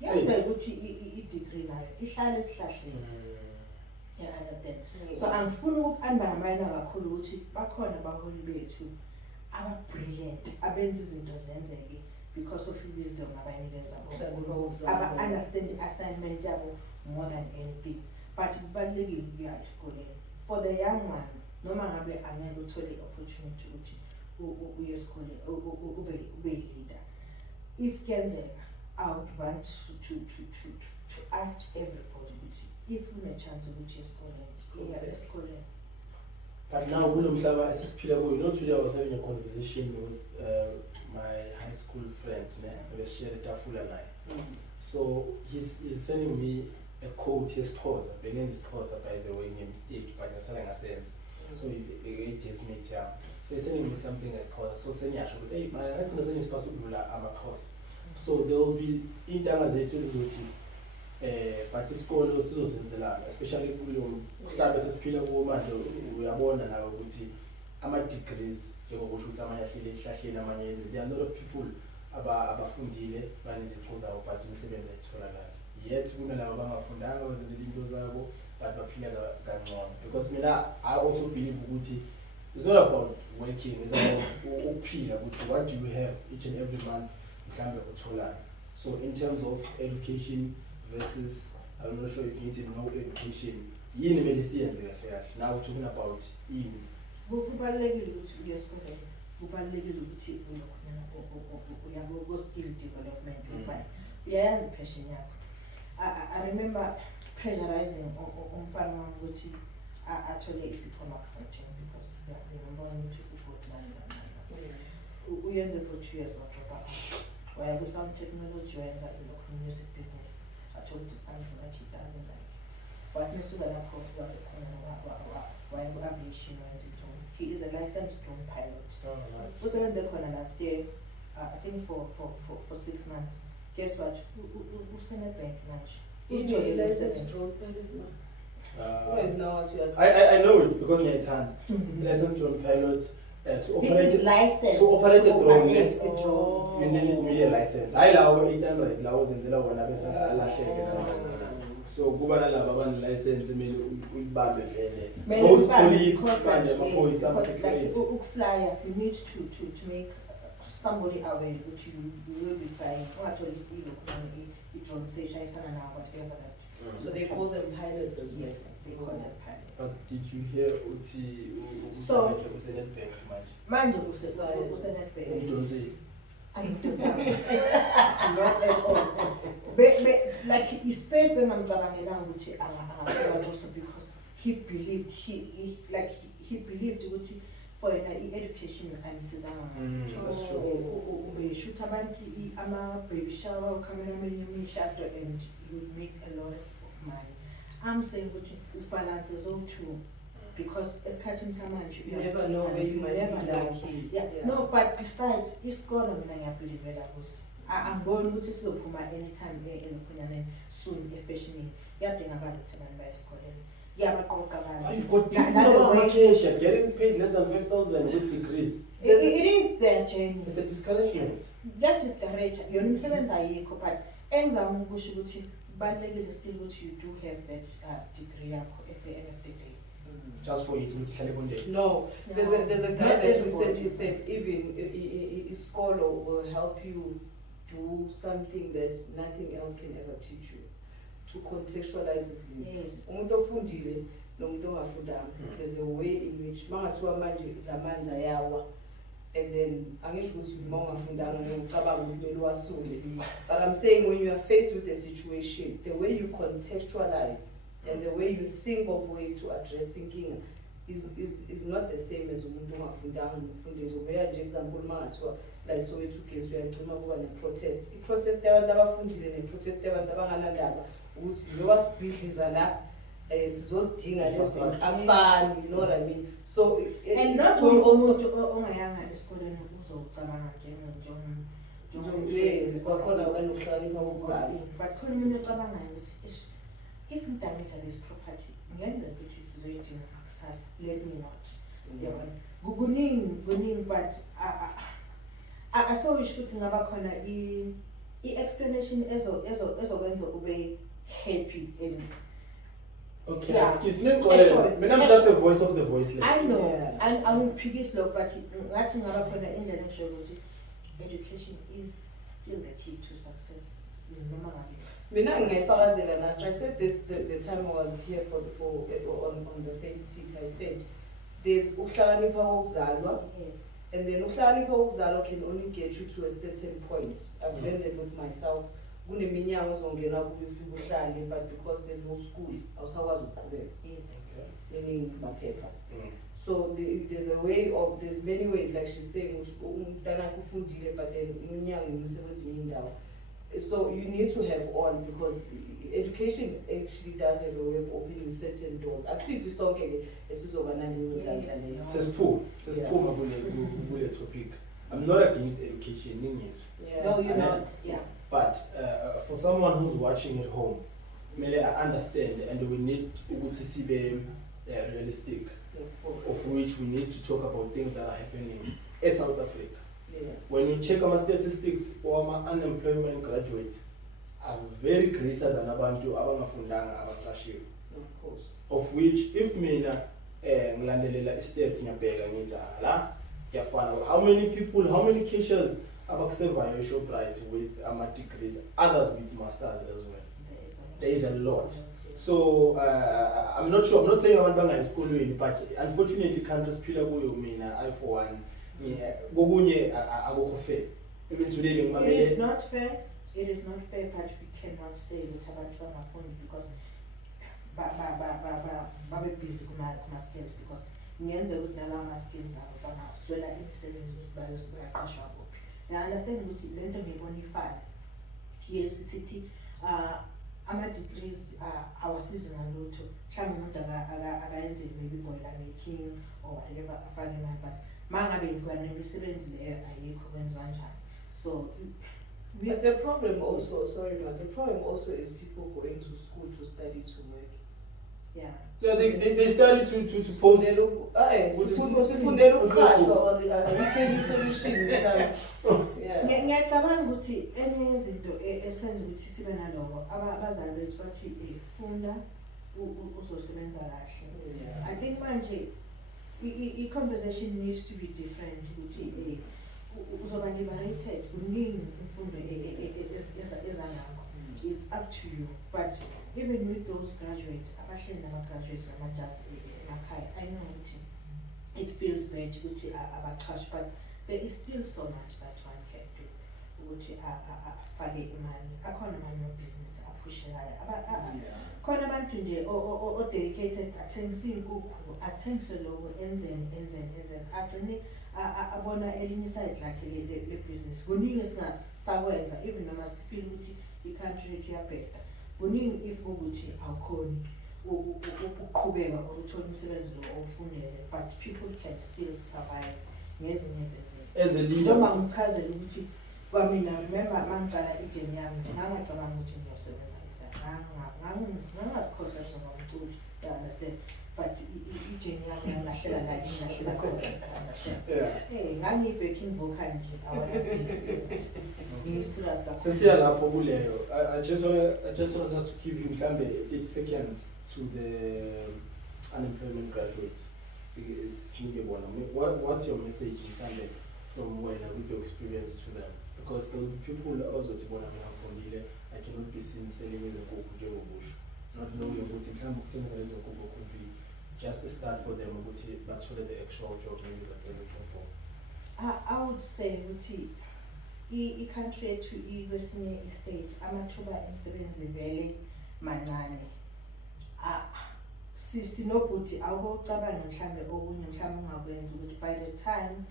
Kuyenzeka ukuthi i-degree nayo ihlale esihlahleni. You understand? So angifuni uku-undermine kakhulu ukuthi bakhona abaholi bethu aba-brilliant abenza izinto zenzeke because of wisdom abayinikeza aba-understand i-assignment yabo more than anything. But kubalulekile ukuya esikoleni. For the young ones, noma ngabe angeke uthole i-opportunity ukuthi uye esikoleni ube leader. If kuyenzeka, I would want to ask everybody ukuthi if une-chance ukuthi uye esikoleni. But now kulomhlaba esisiphila kuyo, not today I was having a conversation with my high school friend, besishare itafula naye. So he's sending me a quote yesiXhosa, bengenza isiXhosa by the way, ngemistake, but ngasala ngasenza. So it is me here. So he's sending me something yesiXhosa. So senyasho ukuthi hey man, ngathi ngasena isipasudlula amaXhosa. So there will be intanga zethu ezizothi but isikolo sizozenzelana, especially kulo mhlaba sesiphila kuwo manje uyabona nawe ukuthi ama degrees njengoba usho ukuthi amanye ahlile ehlahleni amanye yenze. There are a lot of people abafundile baneziqu zabo but imisebenzi ayitholakala. Yet kunalabo abangafundanga bazenzela into zabo but baphila kancane. Because mina I also believe ukuthi it's not about working, it's about ukuphila ukuthi what do you have each and every month mhlambe utholana. So in terms of education versus I'm not sure if you need to know education, yini kumele siyenze kahle kahle. Now talking about ini Kubalulekile ukuthi uye esikoleni. kubalulekile ukuthi uyabo go skill development ukuba uyayazi passion yakho. I remember pressurizing umfana wami ukuthi athole i-diploma accounting because ngiyambona ukuthi ugood man uyenze for 2 years wadropa out waya ku-sound technology wayenza i-local music business. I told the something that he doesn't like. But mesuka lapho waya ku-aviation wenza i-drone. He is a licensed drone pilot. Usebenze khona last year, I think for 6 months. Guess what? Usenebank manje. Licensed drone pilot now. Where is now what you are I know it because ngiyayithanda. Licensed drone pilot. To operate a drone, you need a license. I love 800 laws in the one so kuba nalabo abane license emele uyibambe vele. Those police and amaphoyisa ama-security. Ukuflyer, you need to make somebody aware that you will be flying. Ungatholi i-drone seshayisana na whatever that. So they call them pilots as well. Yes, they call them pilots. But did you hear uthi So useNetbank manje useNetbank. Don't say. I don't not at all. Like his space bengamcabangela ukuthi angafika also because he believed he believed ukuthi for education ayimsizanga ngayo. That's true. Ubeshoot abantu ama-baby shower, cameraman imishado and he would make a lot of money. I'm saying ukuthi isibalance zowu-two because esikhathini samanje You never know where you might be lucky. Yeah. No, but besides isikolo mina ngiyabelievela kuso. Angiboni ukuthi sizophuma anytime elokhonyana soon efashionini. Kuyadinga abantu ukuthi abantu baye esikoleni. Kuyabaqoqa abantu. You've got people getting paid less than 5,000 with degrees. It is their journey. It's a discouragement. Discourage yona umsebenzi ayikho but engizama ukusho ukuthi kubalulekile still ukuthi you do have that degree yakho at the end of the day. Just for you to hlale konje. No, there's a guy that recently said even iskolo will help you do something that nothing else can ever teach you. To contextualize it. Yes. Umuntu ofundile nomuntu ongafundanga. There's a way in which mangathiwa manje lamanzi ayawa and then angisho ukuthi uma ungafundanga ngicabanga ukuthi wasule. But I'm saying when you are faced with a situation, the way you contextualize and the way you think of ways to address inkinga is not the same as umuntu ongafundanga nomfundisi. Ubeka nje example mangathiwa like Soweto case uyacima kuba ne-protest. I-protest yabantu abafundile ne-protest yabantu abanganandaba ukuthi njengoba sibhidliza la sizozidinga lezi afani, you know what I mean? So and not umuntu ongayanga esikoleni uzocabanga yes, bakhona abantu ukuhlakanipha kokuzala. But khona umuntu ocabangayo ukuthi if ngidamage this property ngenza ukuthi sizoyidinga ngakusasa, let me not. Yabona kuningi but asowusho ukuthi ngaba khona i-explanation ezokwenza ube happy and okay, yeah. Excuse me, I'm just the voice of the voiceless. I know, Yeah. and I will pick it slow, but ngathi ngaba khona indlela engisho ukuthi education is still the key to success. Noma ngabe. Mina ngiyayifakazela Nastra. I said this the time I was here for on the same seat. I said there's ukuhlakanipha kokuzalwa. Yes. And then ukuhlakanipha kokuzalwa can only get you to a certain point. I've learned it with myself. Kuneminyango ozongena kuyo ufike uhlale but because there's no school awusakwazi ukuqhubeka. Yes. Meaning maphepha. So there's a way of there's many ways like she's saying ukuthi umntana kufundile but then iminyango imisebenzi indawo. So you need to have all because education actually does have a way of opening certain doors. Akusithi sonke ke esizoba naleyo ndlela leyo. Sesiphuma kule topic. I'm not against education, Yeah. No, you're not. Yeah. But for someone who's watching at home, I understand and we need ukuthi sibe realistic, Of course. of which we need to talk about things that are happening in South Africa. Yeah. When you check our statistics, our unemployment graduates are very greater than abantu abangafundanga abatrashiwe. Of course. Of which if mina ngilandelela istats ngiyabheka ngithi la yafana how many cashiers abakusevayo eShoprite with degrees, others with masters as well. There is a lot. So I'm not sure. I'm not saying abantu banga esikolweni, but unfortunately countries phila kuyo mina I for one Yeah, kokunye akukho fair. Even today It is ngimamele not fair. It is not fair, but we cannot say ukuthi abantu bangafundi because babe busy kuma skills because ngiyenzeka ukuthi nalawo ma skills abo bangaswela imisebenzi bayaqashwa kuphi. I understand ukuthi lento ngiyibona ifana. Yes, sithi ama degrees awasizi ngalutho. Mhlawumbe umuntu akayenze maybe boiler making or whatever afanye imali, but mangabe ngikwana imisebenzi leyo ayikho kwenziwa kanjani. So but the problem also, sorry, no, the problem also is people going to school to study to work. yeah. so they study to suppose Sifundela ukuqashwa or weekend solution mhlawumbe. Yeah. Ngiyacabanga ukuthi enye yezinto esenza ukuthi sibe naloko abazali bethu bathi funda uzosebenza kahle. Yeah. I think manje i-conversation needs to be different ukuthi uzoba liberated kuningi imfundo ezanakho. It's up to you, but even with those graduates abahleli nama-graduates namajazi emakhaya I know ukuthi it feels bad ukuthi abaqhashi, but there is still so much that one can do ukuthi afake imali. Akhona ama-business aphushelayo khona abantu nje o-dedicated athengisa iy'nkukhu athengise loko enzeni agcine abona elinye iside lakhe le-business. Kuningi esingasakwenza even noma sifile ukuthi i-country yethu iyabheda. Kuningi if ukuthi awukhoni ukuqhubeka or uthola umsebenzi lo owufundele, but people can still survive ngezinye zezinto. as a leader. Noma ngichazela ukuthi kwamina remember mangicala ijeni yami ngangacabanga ukuthi ngiyosebenza ngangasikhohlwa njengoba umculi, you understand, but ijeni yami ngangahlela la ngingahlela khona, understand. Ngangiyibacking vocal nje ngi-serious kakhulu. Sesiya lapho kuleyo. I just want us to give you mhlambe 30 seconds to the unemployment graduates. What's your message mhlambe from with your experience to them? Because there will be people abazothi bona mina ngifundile, I cannot be seen selling izinkukhu njengobusho, not knowing ukuthi mhlambe ukuthengisa lezo nkukhu could be just a start for them ukuthi bathole the actual job maybe that they're looking for. I would say ukuthi i-country yethu ikwesinye i-state amathuba emisebenzi vele mancane. Sinobhuti awukucabanga mhlambe okunye mhlambe ungakwenza ukuthi by the time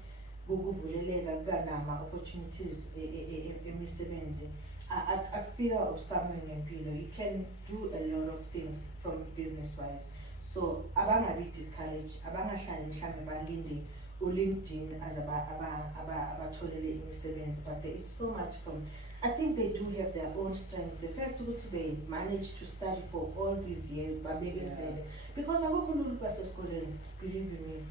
kukuvuleleka kuba nama opportunities emisebenzi akufika usame ngempilo. You can do a lot of things from business wise, so abangabi discouraged, abangahlali mhlambe balinde uLinkedIn as abatholele imisebenzi, but there is so much from, I think they do have their own strength. The fact that they managed to study for all these years, because akukho lula basesikoleni, believe me.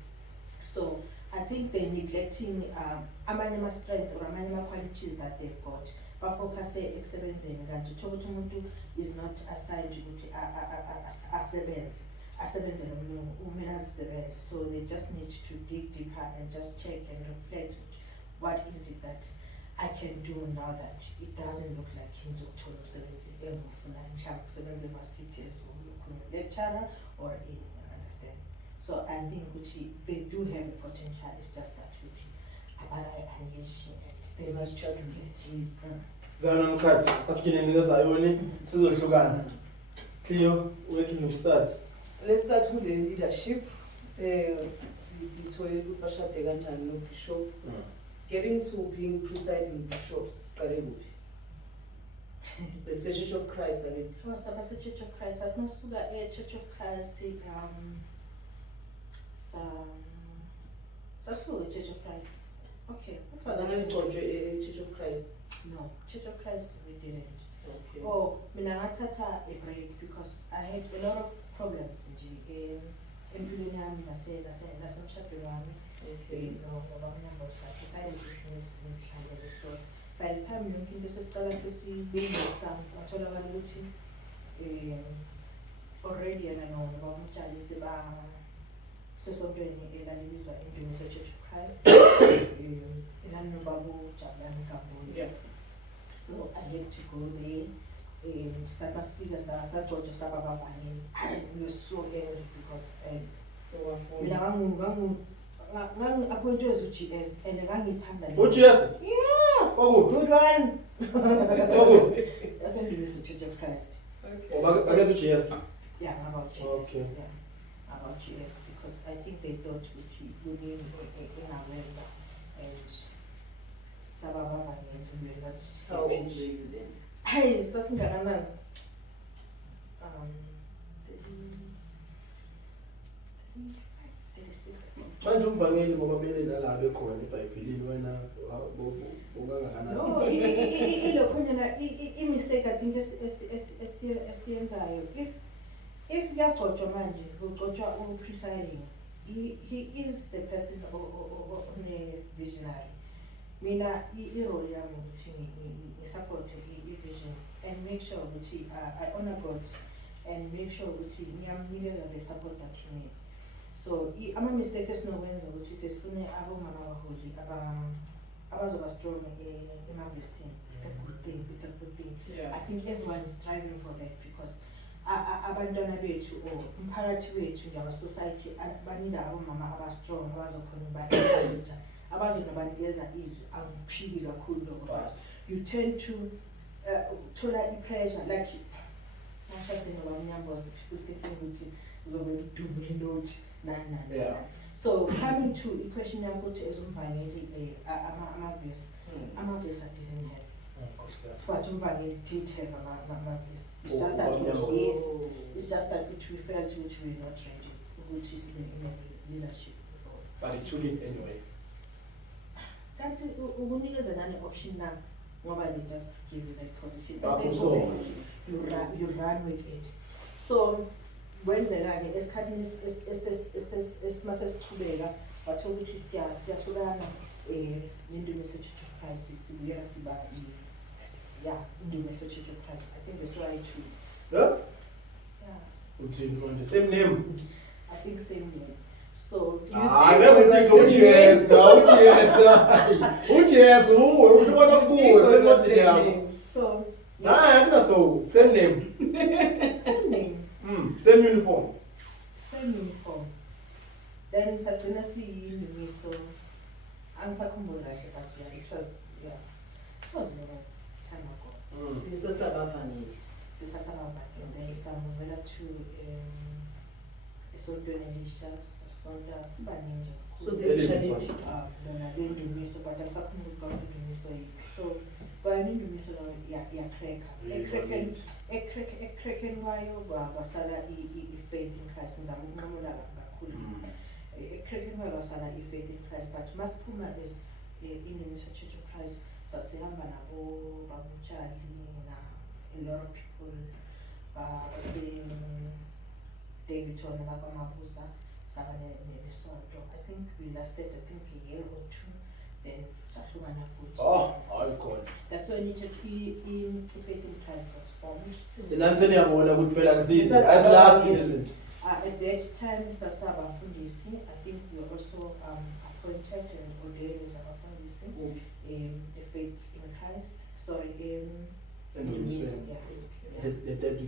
So I think they're neglecting amanye ama-strength or amanye ama-qualities that they've got. Bafocus ekusebenzeni kanti uthola ukuthi umuntu is not assigned ukuthi asebenze nomlungu umele azisebenze. So they just need to dig deeper and just check and reflect what is it that I can do now that it doesn't look like ngizokuthola umsebenzi engufuna mhlawumbe ukusebenza evarsity as lecturer or in, understand. So I think ukuthi they do have a potential, it's just that ukuthi abaka-unleashing it. They must just dig deep. Zana Mkhathi, asikine ningazayoni sizohlukana. Cleo, where can we start? Let's start with the leadership. Sithole ukuthi bashade kanjani noBishop. Getting to being presiding bishops, siqale kuphi? The Church of Christ, that is. Sabase Church of Christ, akumasuka Church of Christ sasuka Church of Christ. Okay. Church of Christ. No, Church of Christ we didn't. Okay. Oh, mina ngathatha a break because I had a lot of problems nje empilweni yami nasemshadweni wami. Okay. Ngoba umnyambosa decided ukuthi ngisihlalele. So by the time yonke into sesicala sesibenzisa watholakala ukuthi already yena ngoba umtshali sesontweni elalibizwa Indumiso Church of Christ elanobaba uJabulani Kamboni. Yeah. So I had to go there and sapasifika sajojo sababavangeli. I was so angry because mina ngangi-appointwe as u-GS and ngangiyithanda le. uGS Yeah. Wakuphi? Good one. Wakuphi? Yasendumiso Church of Christ. Akethe uGS. Yeah, about GS. Okay. Yeah, about GS because I think they thought ukuthi kunini engawenza and sababa ngeke that. How old were you then? Hey, sasingakanani? 36. Manje umvangeli ngoba bele nala bekhona eBhayibhelini wena ungangakanani? No, ilokhonyana i-mistake I think esiyenzayo. If kuyagcotshwa manje, kugcotshwa u-presiding, he is the person visionary. Mina i-role yami ukuthi support i-vision and make sure ukuthi I honor God and make sure ukuthi ngiyamnikeza the support that he needs. So ama-mistake esinowenza ukuthi sesifune abomama abaholi abazoba strong emavesini. It's a good thing. It's a good thing. Yeah. I think everyone is striving for that because abantwana bethu or umphakathi wethu njengama society banida abomama aba-strong abazokhona ba-encourage abazonabanikeza izwi angiphiki kakhulu lokho but you tend to thola i-pressure like ngishade nobamnyambosi people thinking ukuthi uzovela udumule inoti nani. Yeah. So coming to i-question yakho ukuthi as umvangeli ama-verse I didn't have. But umvangeli did have ama-verse. It's just that it's just that we felt which we were not ready ukuthi sibe in a leadership role. But it took it anyway. Kanti ukunikeza nani option na ngoba they just give you that position you run with it. So kwenzeka ke esikhathini esimasichubeka wathola ukuthi siyahlukana neNdumiso Church of Christ sibuyela siba Indumiso Church of Christ. I think that's right too. Yeah? Yeah. Uthini manje? Same name? I think same name. So so same name. Same name. Same uniform. Same uniform. Then sagcina siyiNdumiso. Angisakhumbula kahle but yeah, it was a long time ago. Sisabavangeli. Sisasabavangeli. Then samuvela to esontweni elisha sasonta sibaningi. So they challenge Lona leNdumiso but angisakhumbula ukuthi iNdumiso yiphi. So kwaNdumiso ekrekeni wayo kwasala i-faith in Christ ngizama ukunqamula kakhulu. Ekrekeni wayo kwasala i-faith in Christ but masiphuma as iNdumiso Church of Christ sasihamba nabo babutshali na a lot of people base Davidton nabamabuza saba nesonto. I think we lasted a year or two then sahlukana futhi. Oh God. That's when in Faith in Christ was formed. Sinantseni yabona ukuthi phela kusize as last isn't. At that time sasabafundisi. I think we were also appointed and ordained as abafundisi the Faith in Christ. Sorry, the dead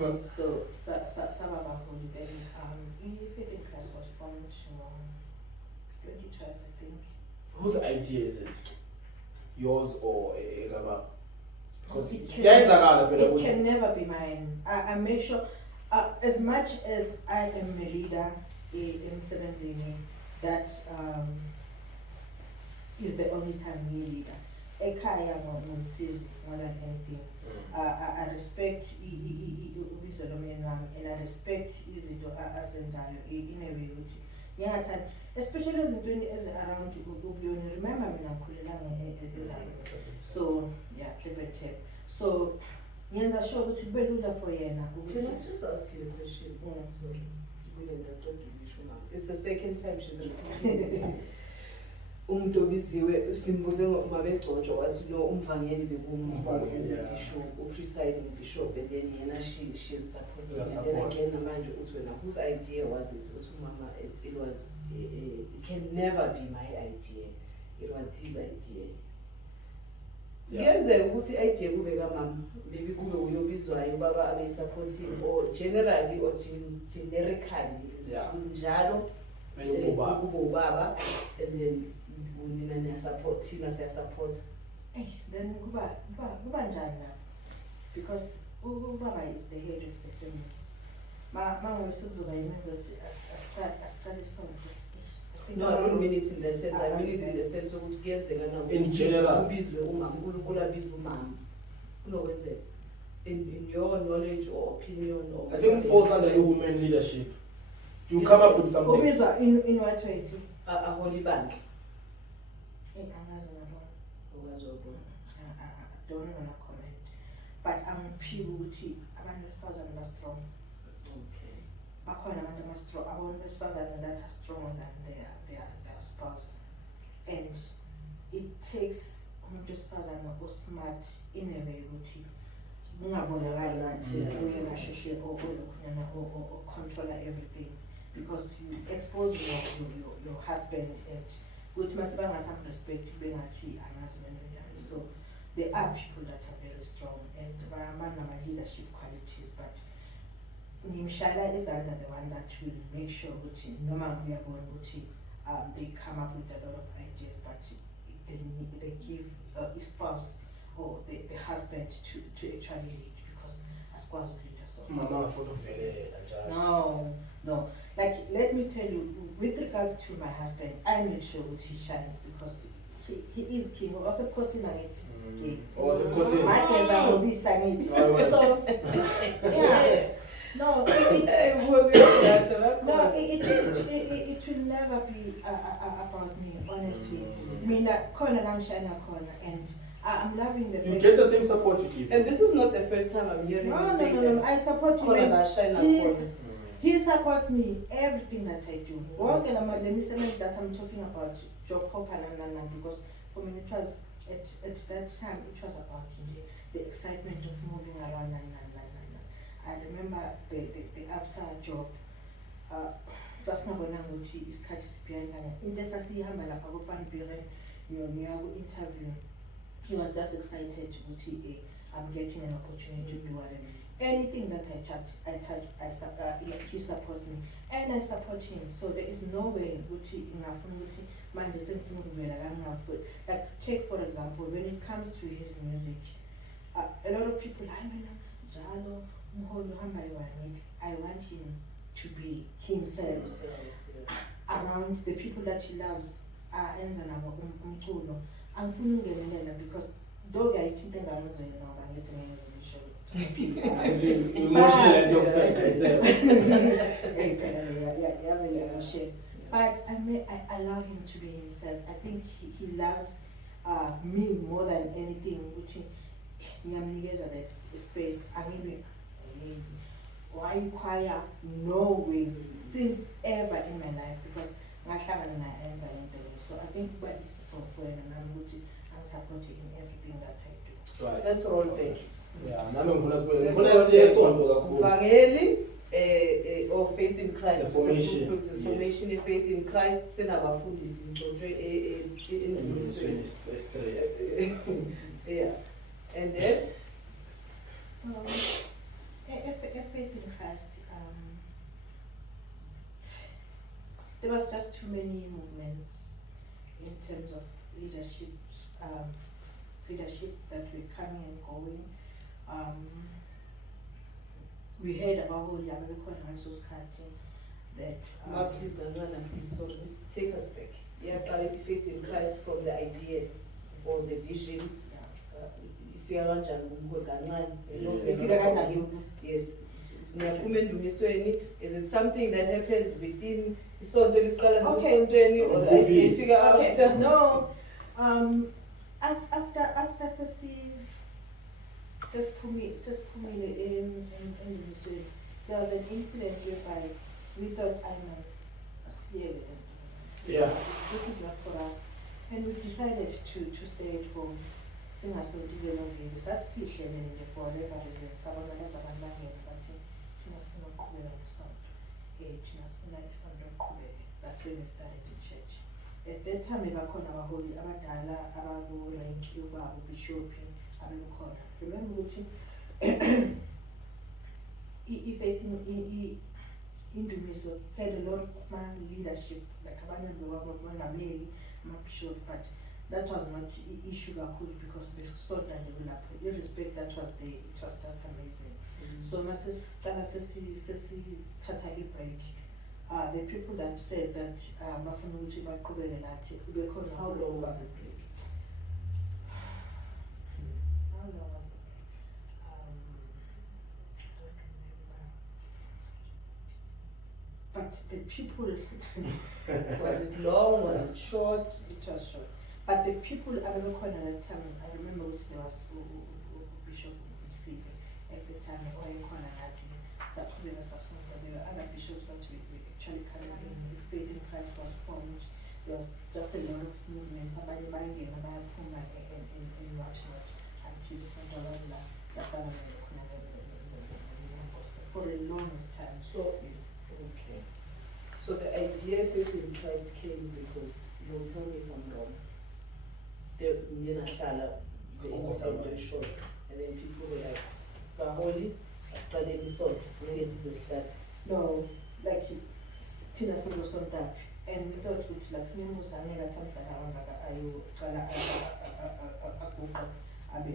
ones. So Sababaholi then Faith in Christ was formed in 2012 I think. Whose idea is it? Yours or Gaba? Because It can never be mine. I make sure as much as I am a leader in 17, that is the only time me leader. Ekaya ngomsizi more than anything. I respect and I respect izinto azenzayo in a way ukuthi ngiyathanda especially ezintweni around ubuyoni. Remember mina ngikhulelanga ezayo. So yeah, Clebertep. So ngiyenza sure ukuthi kube lula for yena ukuthi. Can I just ask you a question? Sorry. It's the second time she's repeating it. Umuntu obiziwe simbuze mabegcotshwa wathi no umvangeli bishop presiding bishop and then yena she's supporting and then again manje uthi wena whose idea was it uthi mama it was it can never be my idea, it was his idea. Kuyenzeka ukuthi idea kube kamama maybe kube uyobizwayo baba abe supporting or generally or generically njalo kube ubaba and then unina niya support thina siya support. Then kuba njani la because ubaba is the head of the family. Mama sekuzoba yimenza ukuthi asiqale sonke. No, I don't mean it in that sense. I mean it in the sense of ukuthi in general ubizwe umama uNkulunkulu abize umama kunokwenzeka in your knowledge or opinion or I think falls under your women leadership. You come up with something. Ubizwa in what way? A holy bandla. Angazi ngalo. Ungazobona. I don't want to comment. But I'm pure ukuthi abantu besifazane ba strong. Okay. Bakhona abantu besifazane that are stronger than their spouse, and it takes umuntu wesifazane osmart in a way ukuthi ungabonakali ngathi uye kahle or control everything because you expose your husband and ukuthi masibanga some respect bengathi angazi benze njani. So there are people that are very strong and banama leadership qualities, but Nimshala is under the one that will make sure ukuthi noma uyabona ukuthi they come up with a lot of ideas, but they give a spouse or the husband to actually lead because asikwazi ukulida so. Mama for vele kanjalo. No. Like let me tell you, with regards to my husband, I make sure that he shines because he is king. Also, kosi mangithi. Also kosi. Mageza ngobisa ngithi. So yeah. No, it will never be about me, honestly. Mina khona la ngishayina khona and I'm loving the fact. You get the same support you give. And this is not the first time I'm hearing you say that. No, I support him. He supports me everything that I do. Wonke lama lemisebenzi that I'm talking about, job hop and because for me it was at that time it was about the excitement of moving around and. I remember the ABSA job. Sasingabona ukuthi isikhathi sibhiyana into esasihamba lapha ku Van Buren ngiyaku interview. He was just excited ukuthi I'm getting an opportunity to do whatever. Anything that I touch, he supports me and I support him. So there is no way ukuthi ngafuna ukuthi manje sengifuna ukuvela la ngafuna. Like take for example when it comes to his music, a lot of people njalo I want him to be himself around the people that he loves. Enza nabo umculo angifuni ungenelela because though ayikho into engayenza ngoba ngithi ngiyenza emotional and your but I allow him to be himself. I think he loves me more than anything ukuthi ngiyamnikeza that space. Why require no ways since ever in my life because ngahlangana na enza into. So I think what is for and I'm supporting in everything that I do. Right. Let's roll back. Yeah, nami ngifuna sibone yesonto kakhulu. Vangeli or faith in Christ. The formation. The formation of faith in Christ senabafundisi ngicotshwe in ministry. Yeah. And then so faith in Christ, there was just too many movements in terms of leadership that were coming and going. We heard about Holy American Hansos Kati that please don't take us back. Yeah, faith in Christ from the idea or the vision. Yes. Is it something that happens within or idea figure after? No. After there was an incident whereby we thought yeah. This is not for us. And we decided to stay at home. Singasondile noveli sathi sihlele nje for whatever reason sabona abantwana bathi thina sifuna ukuqhubeka nesonto thina sifuna isonto liqhubeke. That's when we started in church At that time bekakhona abaholi abadala abaku-rank yokuba ubishop abekhona. Remember ukuthi i-faith Indumiso had a lot of leadership, like abanye bengameli ama-bishop, but that was not issue kakhulu because besisonta nje lapho. Irrespect that was there, it was just amazing. So masesicala sesithatha i-break, the people that said that bafuna ukuthi baqhubeke nathi bekhona. How long was the break? How long was the break? But the people Was it long? Was it short? it was short. But the people abebekhona at that time, I remember which there was Bishop Msibe at the time, owayekhona nathi saqhubeka sasonta. There were other bishops that we actually coming in. Faith in Christ was formed. There was just a lot of movements. Abanye bayangena bayaphuma and whatnot until isonto lasala for the longest time. So Yes. okay. So the idea of faith in Christ came because, you'll tell me if I'm wrong, the incident very short, and then people were like, Baholi, Australian salt, maybe this is a No, like Tina says or something, and we thought which like Nimus and Negatam ayo kala abe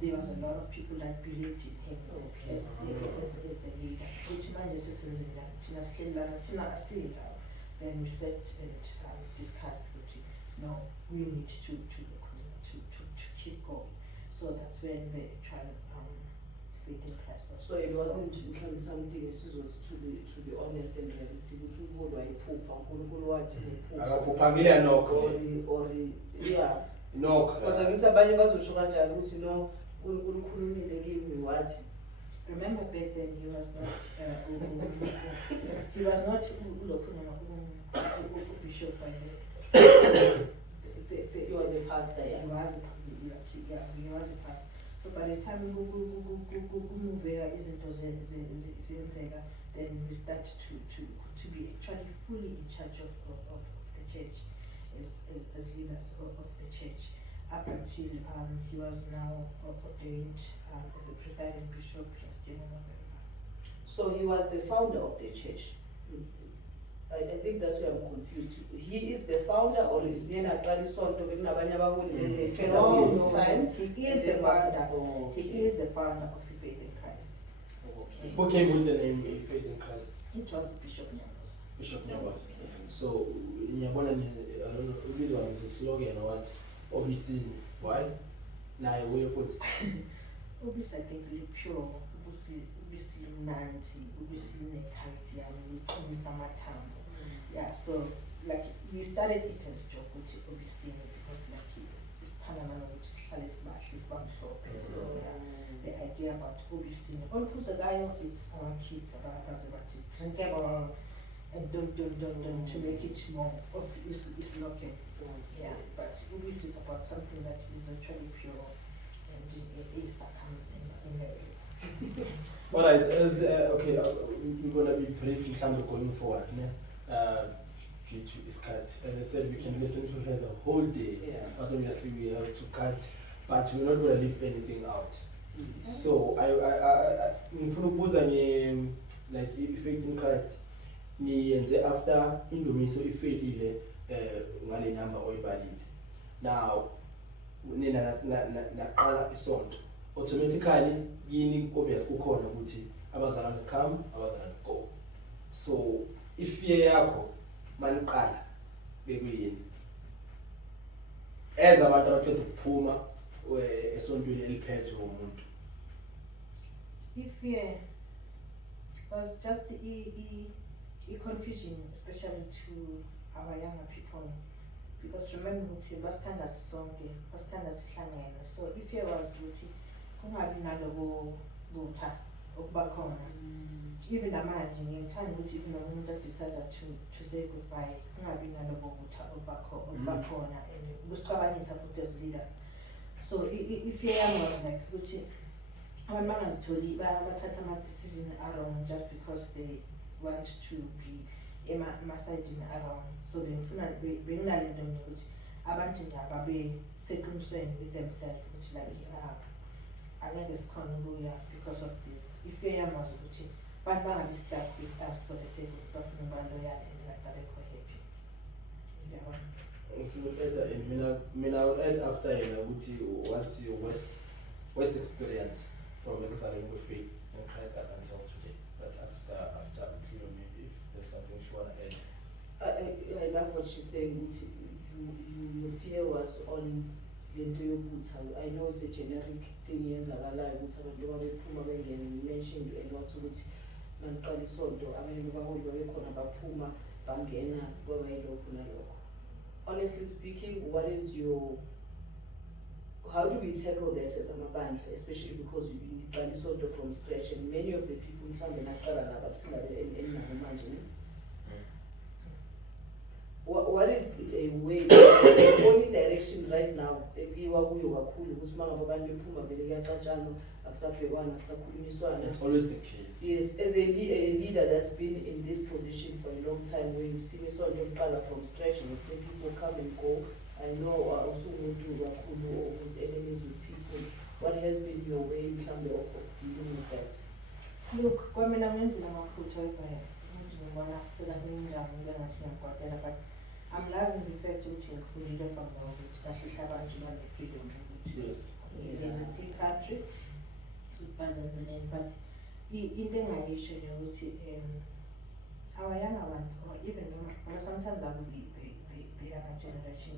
there was a lot of people that believed in him as a leader. Which man is Tina Slilana, Tina Asila. Then we sat and discussed with him. No, we need to keep going. So that's when the actual faith in Christ was. So it wasn't something to be honest and realistic. Akaphuphangile nokho. Or yeah. Nokho. Because angithi abanye bazosho kanjani ukuthi no uNkulunkulu ukhulumile kimi wathi. Remember back then he was not he was not bishop by He was a pastor, yeah. He was a pastor. So by the time kumuveka izinto zenzeka, then we start to be actually fully in charge of the church as leaders of the church up until he was now ordained as a presiding bishop last year in November. So he was the founder of the church. I think that's where I'm confused. He is the founder, or is he No, time? he is the founder. He is the founder of Faith in Christ. Okay. Who came with the name Faith in Christ? It was Bishop Nyambos. Bishop Nyambos. So, Nyabona, I don't know, this one is a slogan or what? Obviously, why? Now, way of it. Obviously, I think really pure. Obviously, Nanti, obviously, calcium, summertime. Yeah, so like we started it as a joke with obviously because like it's Tanana, which is so yeah, the idea about obviously all Puzagayo, it's our kids about and don't to make it more of is local. Yeah, but obviously it's about something that is actually pure and it comes in All right, as okay, we're gonna be brief in terms of going forward. Due to this cut, as I said, we can listen to her the whole day. Yeah. But obviously we have to cut, but we're not gonna leave anything out. So I like Faith in Christ. After Indumiso ifedile ngale number oyibalile. Now nina naqala isonto. Automatically yini obvious kukhona ukuthi abazalwane come, abazalwane go. So if yakho maniqala bekuyini as abantu abaqeda ukuphuma esontweni eliphethwe umuntu. If was just a confusion, especially to our younger people, because remember ukuthi basithanda sisonke, basithanda sihlangene. So if was ukuthi kungabi nalobo butha okubakhona, even namanje ngiyithanda ukuthi even umuntu decide to say goodbye kungabi nalobo butha okubakhona and kusixabanisa futhi as leaders. So if was like ukuthi abantu bangazitholi bathatha ama decision around just because they want to be emasayidini around. So bengifuna benginalento ukuthi abantu nje ababe seqinisweni with themselves ukuthi like angeke sikhona ukuya because of this. Ifear yamazi ukuthi bantu bangabi stuck with us for the sake of bafuna ukuba loyal and like abekho happy. Ngiyabona. Mina I will add after ukuthi what's your worst experience from examining with faith and Christ up until today. But after Cleo, maybe if there's something she wanna add. I love what she's saying. Your fear was on lento yokuthi I know it's a generic thing yenzakalayo ukuthi abantu babephuma bengene. You mentioned a lot ukuthi maniqala isonto abanye babaholi babekhona baphuma bangena kwaba yilokho nalokho. Honestly speaking, how do we tackle that as amabandla, especially because you qala isonto from scratch and many of the people mhlambe naqala nabakusingabe enabo manje. What is a way, the only direction right now ebiwa kuyo kakhulu ukuthi mangabe abantu bephuma vele kuyaxatshanwa akusabhekwana akusakhulunyiswana. It's always the case. Yes, as a leader that's been in this position for a long time, where you've seen isonto liqala from scratch and you've seen people come and go. I know also umuntu kakhulu who's enemies with people. What has been your way in terms of dealing with that? Look, kwamina ngenzela amaphutha ekhaya. Umuntu ngibona sekaninjani ngengathi ngiyakwadela, but I'm loving the fact ukuthi ngifundile from now ukuthi kahle abantu bane-freedom ukuthi it is a free country with buzzards in it, but into engayisho nje ukuthi our younger ones or even sometimes labo the younger generation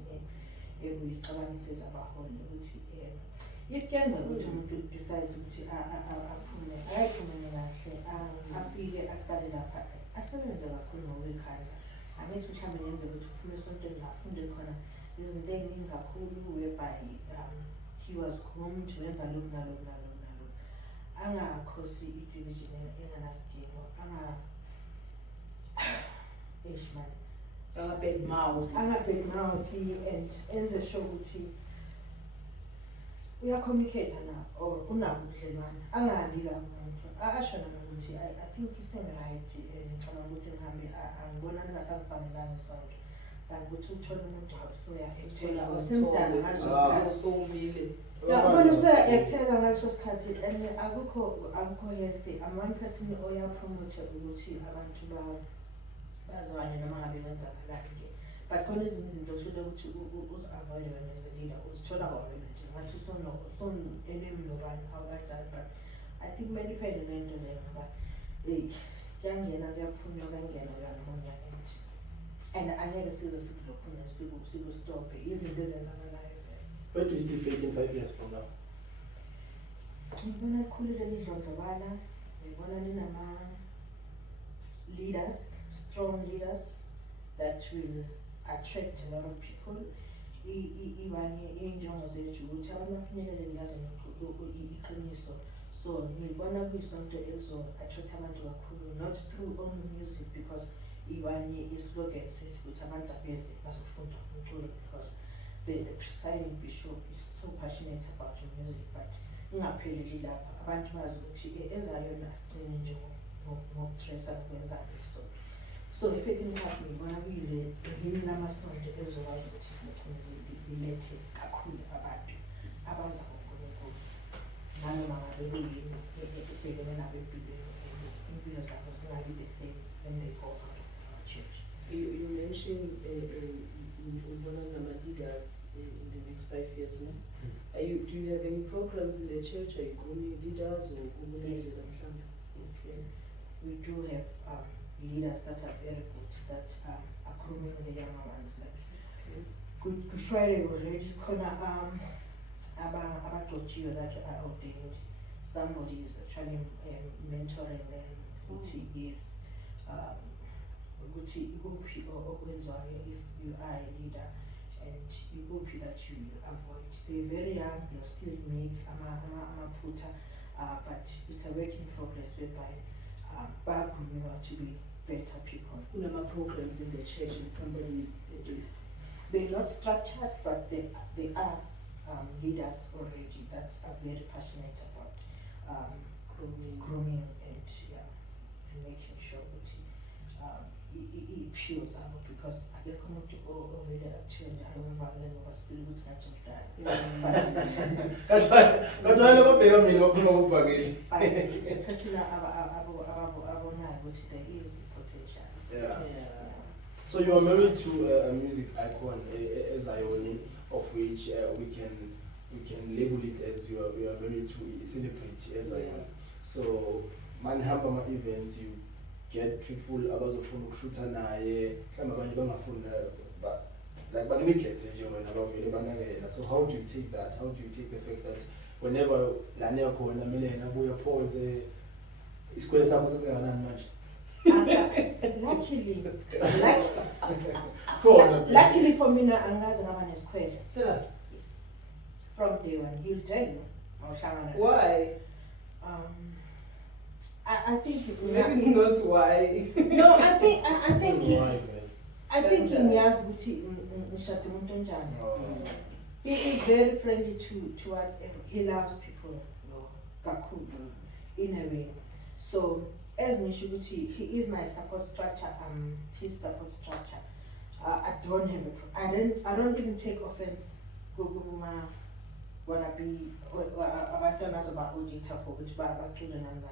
ebuyisicabanise zabaholi ukuthi if kuyenza ukuthi umuntu decides ukuthi aphume ayiphume kahle afike aqale lapha asebenze kakhulu ngokwekhanda. Angithi mhlawumbe yenze ukuthi uphume esontweni la afunde khona izinto eziningi kakhulu whereby he was groomed wenza lokhu nalokhu. Angakhosi i-division enganasidingo, Bad mouth and enze sure ukuthi uya-communicate na or unabo ubudlelwane angahambi kamuntu asho nokuthi I think iseng-right ngicabanga ukuthi ngihambe angibona ningasangifanelanga isonto than ukuthi uthole umuntu wabusuya ekuthela usemdala somile. Ubona useyakuthela ngaleso sikhathi and akukho healthy. I'm one person oyapromote ukuthi abantu bazwane noma ngabe kwenzakalani. But khona ezinye izinto kuhle ukuthi uzi-avoid wena as a leader, uzithola kwawena nje ngathi enemy nobani awukanjani. But I think kumele iphele lento leyo ngoba kuyangena kuyaphunywa kuyangena kuyamunya and angeke size sikulokhuna sikustophe izinto ezenzakalayo vele. Where do you see faith in 5 years from now? Ngibona likhulile lidlondlobala, ngibona leaders, strong leaders that will attract a lot of people. Iy'njongo zethu ukuthi abantu bafinyelele kulazini iqiniso. So ngibona kuyisonto elizo-attract abantu kakhulu, not through only music, because islogan sethu ukuthi abantu abeze bazofunda umculo, because the presiding bishop is so passionate about music. But ingapheleli lapha, abantu bazi ukuthi ezayo nasigcine nje ngokutresa nokwenzani. So ifaith in Christ ngibona kuyile elinye lamasonto elizokwazi ukuthi lilethe kakhulu abantu abaza uNkulunkulu nanoma ngabe kuyini ebhekene nabo empilweni, impilo zabo zingabi the same when they go out of our church. You mentioned one of the leaders in the next 5 years, no? Do you have any programs in the church? Are you grooming leaders or Yes. Yes, we do have leaders that are very good, that are grooming the younger ones. Like Good Friday already, abaqotshiwe that are ordained. Somebody is actually mentoring them. Ukuthi yes, ukuthi ikuphi okwenziwayo if you are a leader, and ikuphi that you avoid. They're very young, they'll still make amaphutha, but it's a work in progress whereby bayakhulunywa to be better people. Unama programs in the church and somebody They're not structured, but they are leaders already that are very passionate about grooming and making sure that i-pure zabo because akekho umuntu ovele akuthiwe njalo umvakelo ngoba sifile ukuthi ngathi umdala. Kanjalo babheka mina bakhuluma ngokuvakeli. But it's a person abonayo ukuthi there is potential. Yeah. So you are married to a music icon, Zion, of which we can label it as you are married to a celebrity, Zion. So manihamba ama events, you get people abazofuna ukushootha naye, mhlawumbe abanye bangafuna like neglect nje wena abavele banakela. So how do you take that? How do you take the fact that whenever lana yakhona kumele yena abuye pause isikwele sakho sesingakanani manje? Luckily for me, angazi ngaba nesikhwele. Serious? Yes. From day one, he'll tell you. Why? I think maybe not why. No, I think Why, I think ngiyazi ukuthi ngishade umuntu onjani. He is very friendly towards everyone. He loves people. Kakhulu in a way. So as ngisho ukuthi he is my support structure, his support structure. I don't have I don't even take offense kuma wanna be abantwana zaba auditor for ukuthi bacule nani.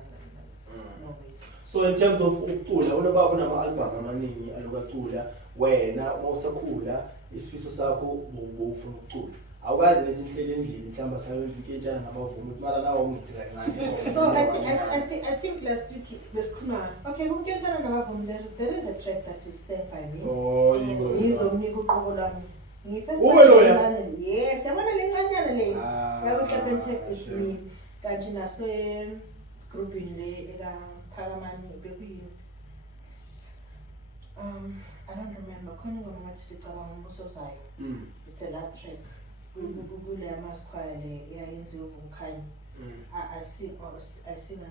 No ways. So in terms of ukucula unaba kunama album amaningi alokacula wena mawusakhula isifiso sakho ufuna ukucula awukazi nethi inhlelo endlini mhlamba sayenza inketshana nabavumi mara nawo ungithi kancane. So I think last week besikhuluma okay kunketshana nabavumi there is a track that is sent by me. Oh yebo. Ngizomnika uqobo lami. Ngifirst yes yabona lencanyana le. Yakuhlapha tape it's me. Kanti naso group in le eka Phakamani bekuyini. I don't remember khona ngoma ngathi sicabanga umbuso zayo. It's a last track. Kule amaschoir le eyayenziwe uVukhanya. I sing on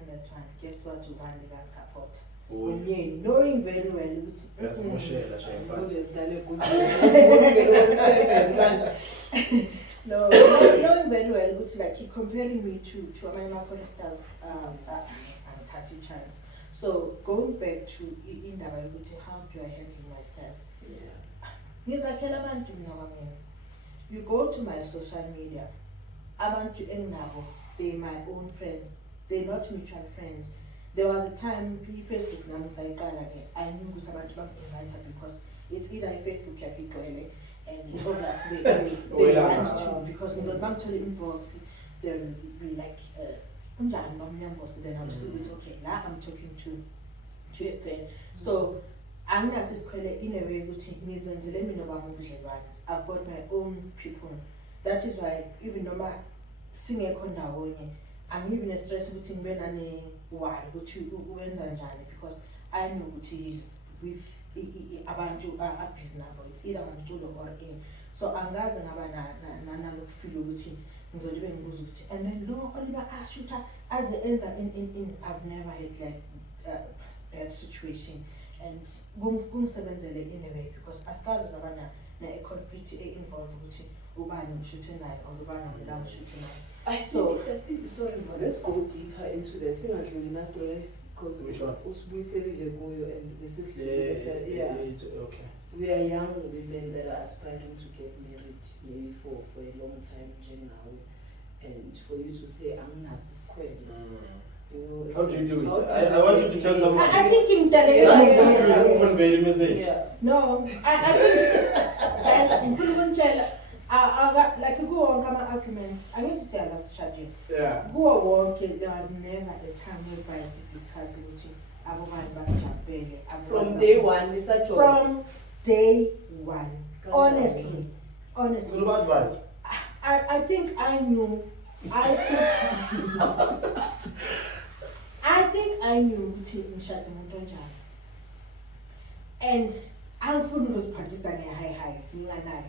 that one. Guess what ubani can support. When knowing very well ukuthi that's Moshela Shempat. No, knowing very well ukuthi like he comparing me to amanye choristers and Tati Chance. So going back to indaba yokuthi how do I handle myself? Ngizakhela abantu mina kwamina. You go to my social media, abantu enginabo, they're my own friends. They're not mutual friends. There was a time Facebook nami sayiqala ke I knew ukuthi abantu bangi-invite because it's either Facebook yakhe igcwele and obviously they want to because ngizothi bangithole inbox they will be like unjani bamnyambosi then I'll see it okay la I'm talking to a friend. So anginaso isikhwele in a way ukuthi ngizenzele mina bami ubudlelwane. I've got my own people. That is why even noma singekho ndawonye angibi ne-stress ukuthi ngibe nane why ukuthi uwenza njani because I know ukuthi he's with abantu abhizi nabo it's either umculo or in so angaze ngaba nalokufeel ukuthi ngizolibe ngibuza ukuthi and then lo Oliver ashutha aze enza in I've never had like that situation and kungisebenzele in a way because asikaze zabana na-conflict involved ukuthi ubani ngishuthe naye or ubani ngila ngishuthe naye. Sorry, but let's go deeper into that. Singadluli na story because usibuyiselile kuyo and this is okay. We are young women that are aspiring to get married maybe for a long time now, and for you to say anginaso isikhwele. How do you do it? I want you to tell someone. I think in no, I think I got like go on come arguments. I need to say I was charging. Yeah. Go on. There was never a time where I discuss with you. From day one, from day one. Honestly. What about advice? I think I knew. I think I knew ukuthi ngishade umuntu onjani. And angifuni ukuziphathisa nge-high nginganayo.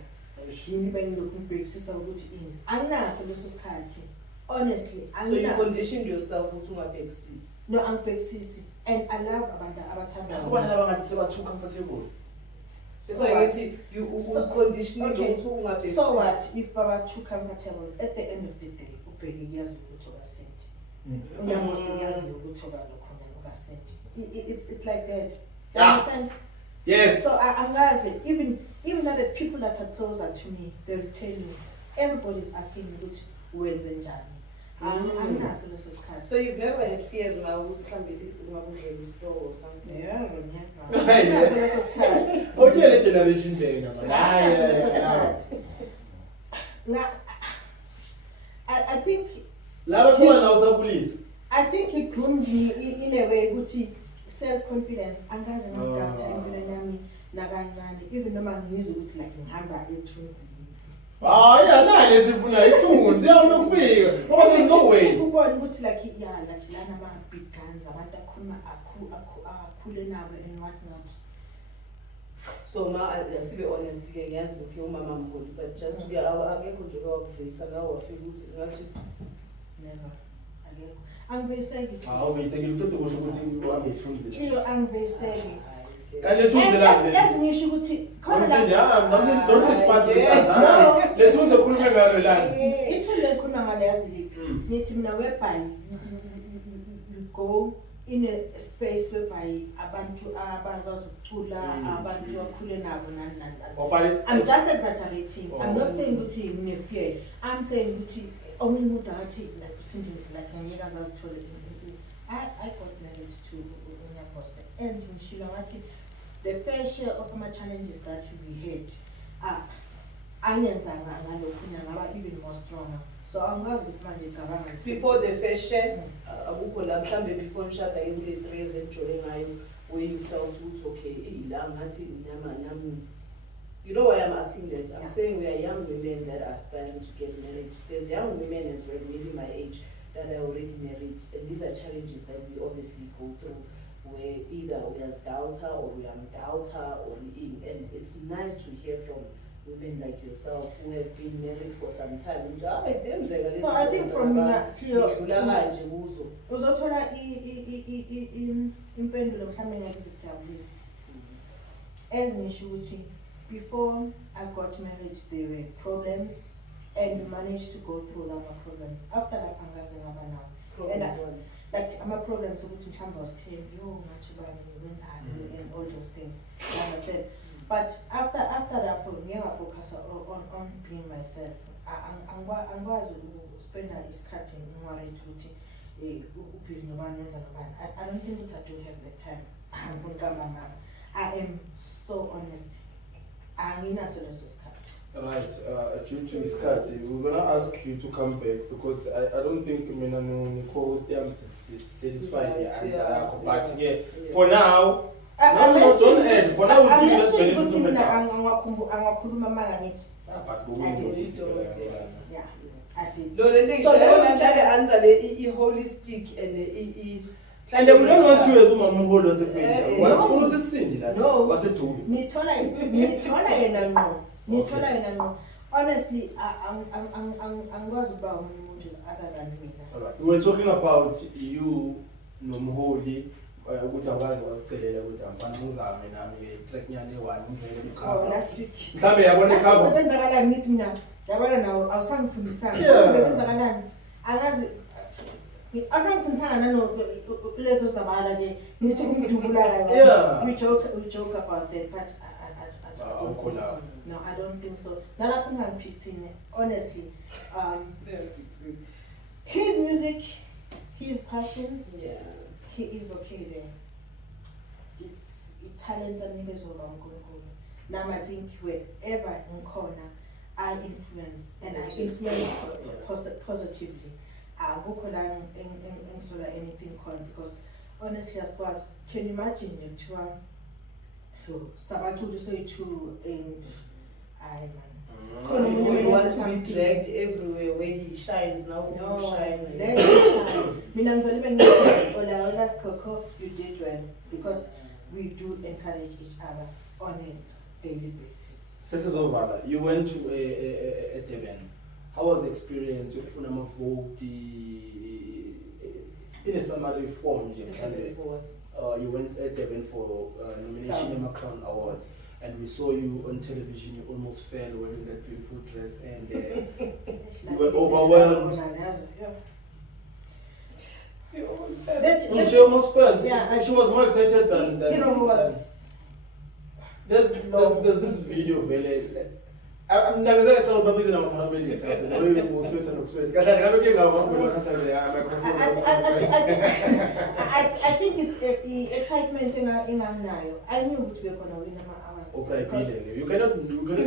Yini bengilokhu ngibhekisisa ukuthi ini. Anginaso leso sikhathi. Honestly, so you conditioned yourself ukuthi ungabhekisisi. No, angibhekisisi. And I love abantu abathanda. Kuba laba ngathi ba too comfortable. So you conditioning ukuthi ungabhekisisi. So what if baba too comfortable at the end of the day ubheke kuyazi ukuthi obasenti. It's like that. You understand? Yes. So angazi, even other people that are closer to me, they will tell you, everybody's asking me ukuthi wenze njani. Anginaso leso sikhathi. So you've never had fears ungabudlela isitoko or something? Yeah, never. Anginaso leso sikhathi. Otshele generation lena man. Anginaso leso sikhathi. I think Laba kuba na usabulisa. I think he groomed me in a way ukuthi self-confidence angaze ngasidoubta empilweni yami nakancane even noma ngizwe ukuthi like ngihamba ethunzini. Yeah, naye sifuna ithunzi awunokufika. Ngoba no way. Ukubona ukuthi like like lana ama big guns abantu akhuluma akhule nabo and what not. So sibe honest ke ngiyazi ukuthi umama mkhulu but just to be akekho nje wakuvisa la wafika ukuthi ngathi Never. Akekho. Angiveseki. Awuyiseki uqede kusho ukuthi uhambe ithunzi. Iyo angiveseki. Kanti ithunzi lazi. Ezingisho ukuthi khona la. Namhlanje don't respond to lethunzi okhuluma ngalo lana. Ithunzi elikhuluma ngalo yazi liphi. Nithi mina whereby you go in a space whereby abantu abakwazi ukucula abantu akhule nabo nani. I'm just exaggerating. I'm not saying ukuthi ngine-fear. I'm saying ukuthi omunye umuntu akathi like usindile like angeke azazithole I got married to uNyabose and ngishilo ngathi the fair share of challenges that we had angenzanga ngalokho ngaba even more stronger. So angazi ukuthi manje cabanga before the fashion akukho la mhlambe before nishada kule 3 years enjole ngayo where you felt ukuthi okay la ngathi nami. You know why I'm asking that? I'm saying we are young women that are aspiring to get married. There's young women as well, maybe my age, that are already married. And these are challenges that we obviously go through, where either we are doubter or we are doubter or in. And it's nice to hear from women like yourself who have been married for some time. So I think from uzothola impendulo mhlawumbe ngizijabulisa. Ezingisho ukuthi before I got married, there were problems, and we managed to go through those problems. After that, angazi ngaba now. And like my problems ukuthi mhlawumbe was 10, and all those things. I understand. But after that, ngeke focus on being myself. Angikwazi ukuspenda isikhathi ngworried ukuthi ubusy nobani wenza nobani. I don't think that I do have the time. I am so honest. Right, due to iskati, we're gonna ask you to come back because I don't think Nicole is satisfied the answer. But yeah, for now, don't end. For now, we'll give you this benefit of the doubt. Yeah, I did. So the answer the holistic and we don't want you as a mom who does it. What was the sin that was it to Nitola honestly, I'm was about other than me. Alright. We were talking about you Nomholi, which I was telling you with Ampanuzam and I'm taking one last week. Sabe, I want to cover. I'll sing from the sun. Asangifundisanga nano leso sabala ke ngithi kumdubula kabi we joke about that but I don't think so nalapho ngangiphiksini honestly his music his passion he is okay there it's a talent anikezwe uNkulunkulu now I think wherever ngikhona I influence and I influence positively akukho la engisola anything khona because honestly as can you imagine kuthiwa sabaculi soyithi and I man he wants to be dragged everywhere where he shines now shine mina ngizolibe ngithi ola Coco you did well because we do encourage each other on a daily basis. Sesizovana, you went to a Durban. How was the experience? You vote in a summary form. You went at Durban for nomination in the Crown Awards, and we saw you on television. You almost fell wearing that beautiful dress, and you were overwhelmed. She almost fell. Yeah, she was more excited than was. There's this video vele. I'm not going to tell you about our paramedics. I think it's the excitement in nayo. I knew which we were gonna win awards. Okay, you cannot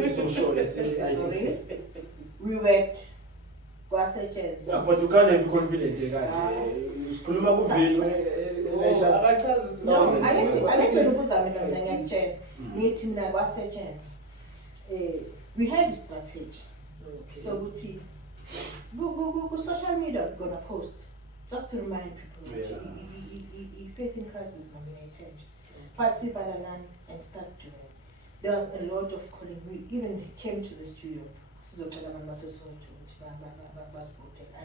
be so sure. Sorry. We worked. Was a chance. But you can't be confident. No, I need to lose we had a strategy. Okay. So go social media gonna post just to remind people that Faith in Christ is nominated. Participate and start doing. There was a lot of calling. We even came to the studio. I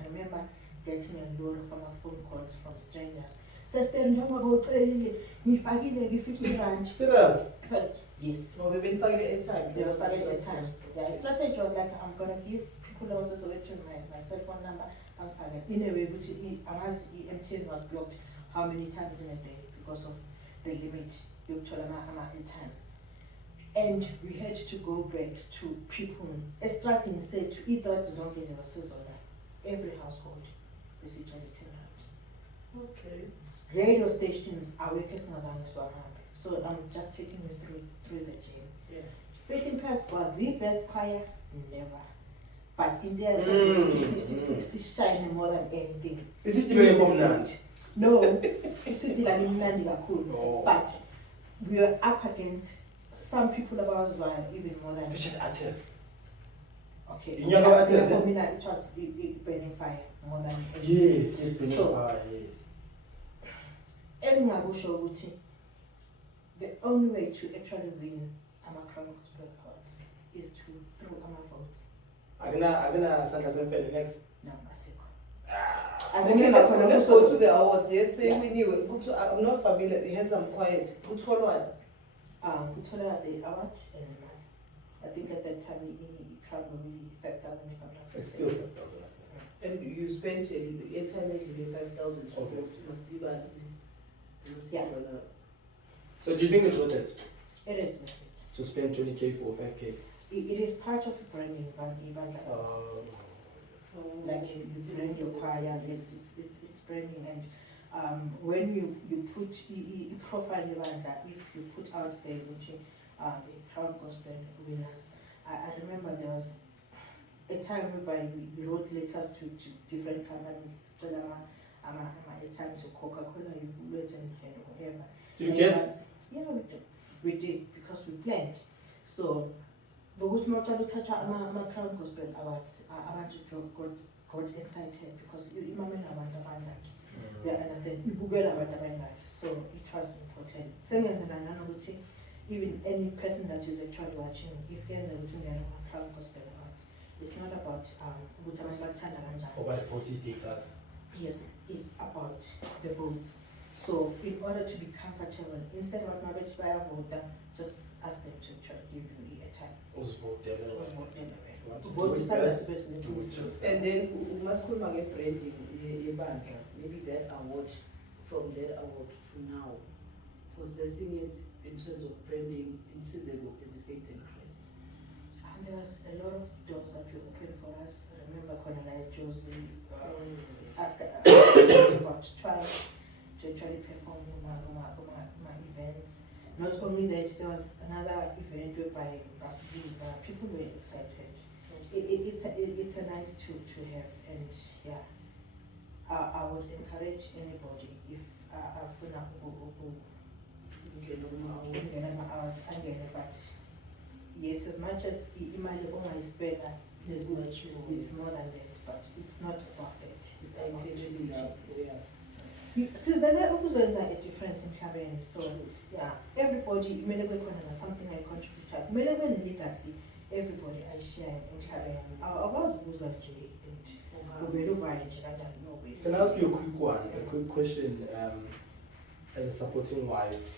remember getting a lot of phone calls from strangers. Says they're not about 50 rand. Serious? Yes. No, we've been fighting at time. There was fighting at time. The strategy was like, I'm gonna give people that was also my cell phone number. I'm fine. In a way, which as MTN was blocked how many times in a day because of the limit you told time. And we had to go back to people. Extracting said to eat that is only in the season. Every household is eating 10 rand. Okay. Radio stations are workers so I'm just taking you through the gym. Yeah. Faith in Christ was the best choir, never. But India said shine more than anything. Is it even a community? No, it's like cool. But we were up against some people of ours were even more than special artists. Okay. In your artists, for me, it was burning fire more than anything. Yes, burning fire, yes. The only way to actually win Crown Gospel Awards is through our votes. I'm gonna Santa Sempe next. No, Masiko. Okay, let's go to the awards. Yes, say we knew. I'm not familiar. The hands I'm quiet. Good for one. Good for the award, and I think at that time he crowd maybe 5,000 if I'm not It's still 5,000. And you spent your time actually 5,000. So yeah. So do you think it's worth it? It is worth it. To spend 20k for 5k? It is part of branding, like you brand your choir, yes, it's branding. And when you put profile if you put out the Crown Gospel winners, I remember there was a time whereby we wrote letters to different companies, to Coca-Cola, and whatever. Did you get? Yeah, we did because we planned. So, but which matter to touch my Crown Gospel Awards, got excited because they understand. So it was important. Even any person that is actually watching, if they're looking at Crown Gospel Awards, it's not about about the possibilities. Yes, it's about the votes. So in order to be comfortable, instead of my voter, just ask them to try to give you a time. Vote and then we must call my branding maybe that award, from that award to now, possessing it in terms of branding in Sizego as a Faith in Christ. And there was a lot of doors that were open for us. I remember Cornelia Josie asked about trying to actually perform my events. Not only that, there was another event whereby people were excited. It's a nice tool to have, and yeah, I would encourage anybody if but yes, as much as Imali is better, there's much more. It's more than that, but it's not about that. It's about Sizele ukuzenza a difference emhlabeni. So yeah, everybody kumele kwekhona something I contribute. Kumele kube legacy. Everybody I share emhlabeni. Akwazi ukuza nje and uvele uvaye nje kanjani no way. Can I ask you a quick question? As a supporting wife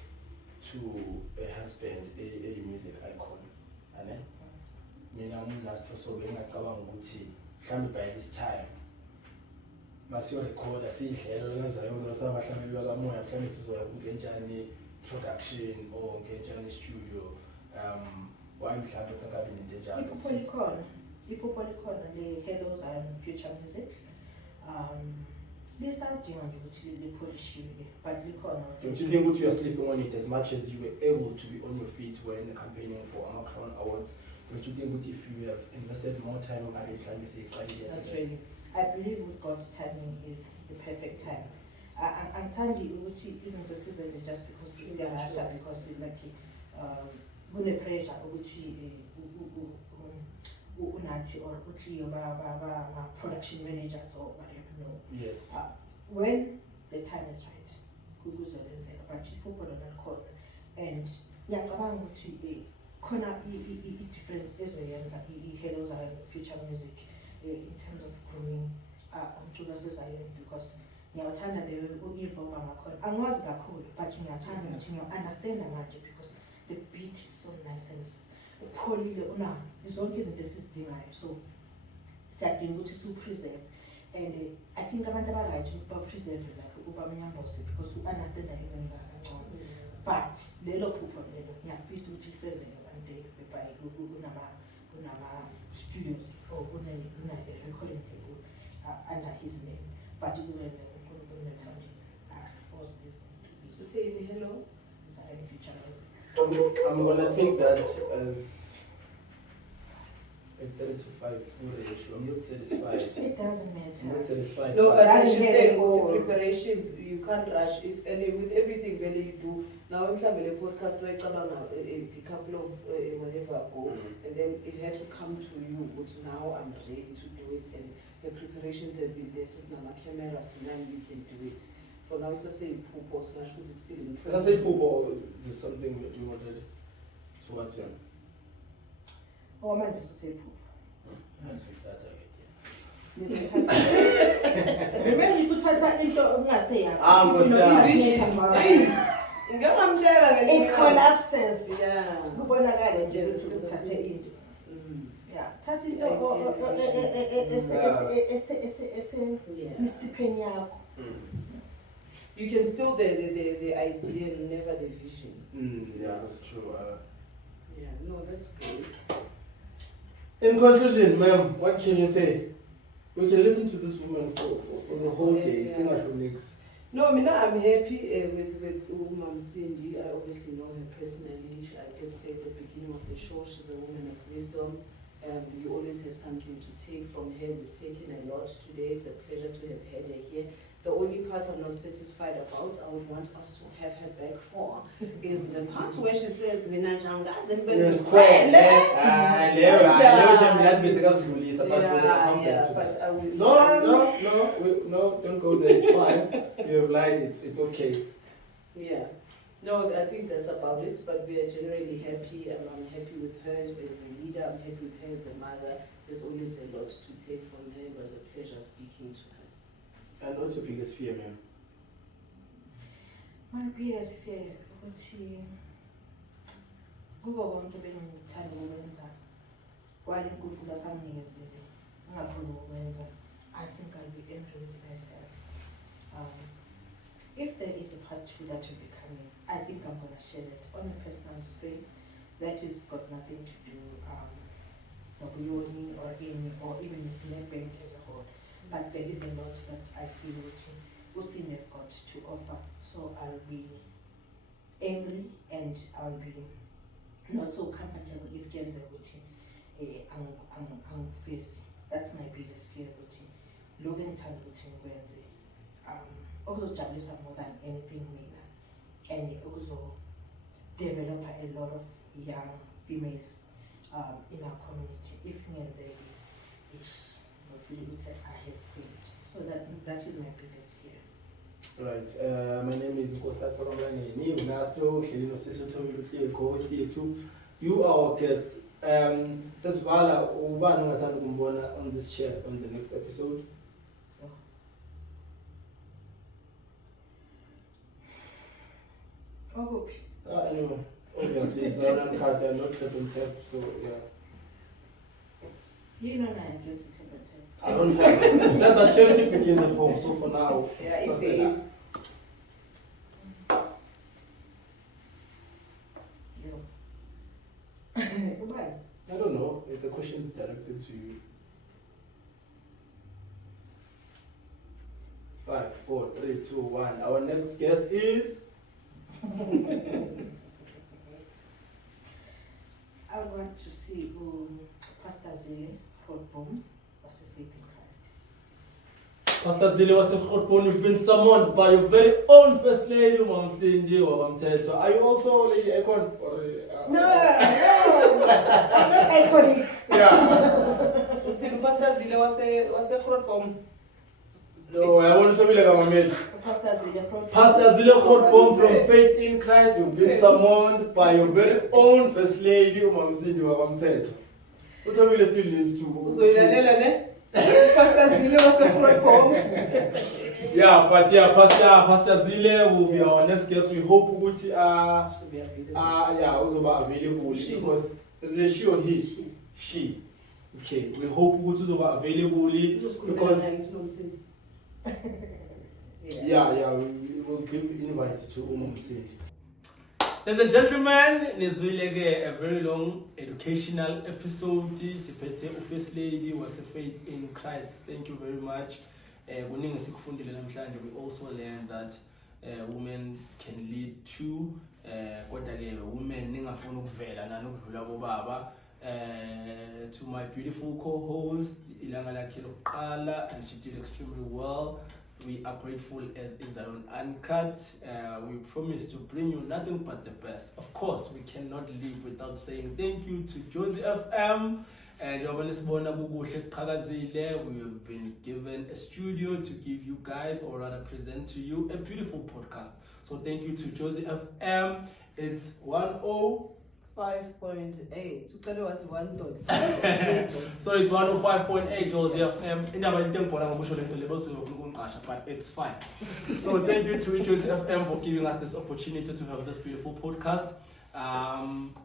to a husband, a music icon, ane? Mina umuntu so ngicabanga ukuthi mhlambe by this time masiyo recorda sidlelo lengazayo nosabahlameli bakamoya mhlambe sizoya kungenjani production or ngenjani studio why mhlawumbe kangabi nento enjalo. Iphupho likhona le-Hello Zion Future Music. Lisadinga nje ukuthi lipolishiwe, but likhona. Don't you think you are sleeping on it as much as you were able to be on your feet when campaigning for Crown Awards? Don't you think if you have invested more time on it, that's really, I believe with God's timing is the perfect time. I'm telling you, isn't the season just because it's Russia, because it's like good pressure, unathi or uTleo production managers or whatever. No. Yes. When the time is right, kuzolenzeka, but iphupho lona likhona, and ngiyacabanga ukuthi khona i-difference ezoyenza i-Hello Zion Future Music in terms of grooming umculo waseZion, because ngiyawathanda the u-evolve ngakhona. Angiwazi kakhulu, but ngiyathanda ukuthi ngiya-understanda manje, because the beat is so nice and upholile, zonke izinto esizidingayo, so siyadinga ukuthi siwu-preserve. And I think abantu aba-right ukuthi ba-preserve like ubamnyambosi, because we-understand even kangcono. But lelo phupho lelo ngiyafisa ukuthi lifezeke one day, whereby kunama-studios or kuna-recording label under his name, but kuzenzeka uNkulunkulu methanda as-force this So say Hello Zion Future Music. I'm gonna take that as a 3 to 5 ratio. I'm not satisfied. It doesn't matter. I'm not satisfied. No, but That's as you it. said, preparations, you can't rush. If with everything really you do, now I'm having a podcast where a couple of whatever ago, and then it had to come to you, but now I'm ready to do it, and the preparations have been there. Since now my cameras, and then we can do it. For now, it's a say poop or slash, but it's still in As I say, Popo, there's something we're doing already towards you. Oh, man, just to say poop. That's with that again. Remember if you touch into ungaseya. It collapses. Yeah. Kubonakala nje ukuthi uthathe into. Yeah, thatha into misipeni yakho. You can still the idea and never the vision. Yeah, that's true. Yeah, no, that's great. In conclusion, ma'am, what can you say? We can listen to this woman for the whole day. Sing her from next. No, I'm happy with Mom Cindy. I obviously know her personally. I did say at the beginning of the show, she's a woman of wisdom. You always have something to take from her. We've taken a lot today. It's a pleasure to have had her here. The only part I'm not satisfied about, I would want us to have her back for, is the part where she says, "Mina jangazi square." But I will. No, don't go there. It's fine. You have lied. It's okay. Yeah. No, I think that's about it. But we are generally happy, and I'm happy with her as a leader. I'm happy with her as a mother. There's always a lot to take from her. It was a pleasure speaking to her. And what's your biggest fear, ma'am? My biggest fear ukuthi kubo bonke bengithanda ukwenza kwale inkulunkulu asamnikezile ungakhona ukwenza. I think I'll be angry with myself. If there is a part 2 that will be coming, I think I'm going to share that on a personal space that is got nothing to do with or Amy or even Nedbank as a whole. But there is a lot that I feel Usim has got to offer. So I'll be angry and I'll be not so comfortable if Kenza I'm face. That's my biggest fear. Logan Tan Wenze. Also jabulisa more than anything and also develop a lot of young females in our community. If Ngenze I have failed. So that is my biggest fear. Right. My name is Nkosi Tsokamlane. Ni unastro Shelino Sisotho co-host yethu. You are our guest. Sesivala ubani ongathanda ukumbona on this chair on the next episode. Anyway, obviously it's Zion Carter, not Clinton Tap, so yeah. You know I against I don't have it. Just that charity begins at home, so for now, yeah, it is. question directed to you. 5, 4, 3, 2, 1. Our next guest is. I want to see Pastor Zille Grootboom was a faith in Christ. Pastor Zille was a Grootboom. You've been summoned by your very own First Lady, Mom Cindy Wabamthetho. Are you also Lady Icon? Or, No, I'm not iconic. Yeah. Until Pastor Zille was a Grootboom. No, I want to be like a man. Pastor Zille Grootboom. Pastor Zille Grootboom From Faith in Christ, you've been summoned by your very own First Lady, Mom Cindy Wabamthetho. What are we still needs to? So Pastor Zille was a Grootboom. Yeah, but yeah, Pastor Zille will be our next guest. We hope Uguti Should be available. yeah, also available She. because is it she or his? She. Okay, we hope Uguti is available because yeah, we will give invite to Msindi. Ladies and gentlemen, it's really a very long educational episode. Siphethe First Lady was a faith in Christ. Thank you very much. We also learned that women can lead too. Women ningafuna ukuvela nanokudlula bobaba. To my beautiful co-host, Ilanga lakhe lokuqala, and she did extremely well. We are grateful as Israel Uncut. We promise to bring you nothing but the best. Of course, we cannot leave without saying thank you to Josie FM. And we have been given a studio to give you guys, or rather present to you, a beautiful podcast. So thank you to Josie FM. It's 105.8. 5.8. So it's 105.8 Josie FM. But it's fine. So thank you to Josie FM for giving us this opportunity to have this beautiful podcast.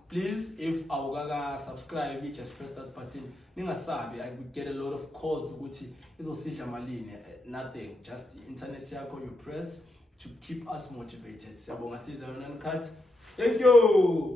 Please, if awugaga subscribe, you just press that button. Ningasabi, I would get a lot of calls. Nothing, just the internet yako you press to keep us motivated. Thank you.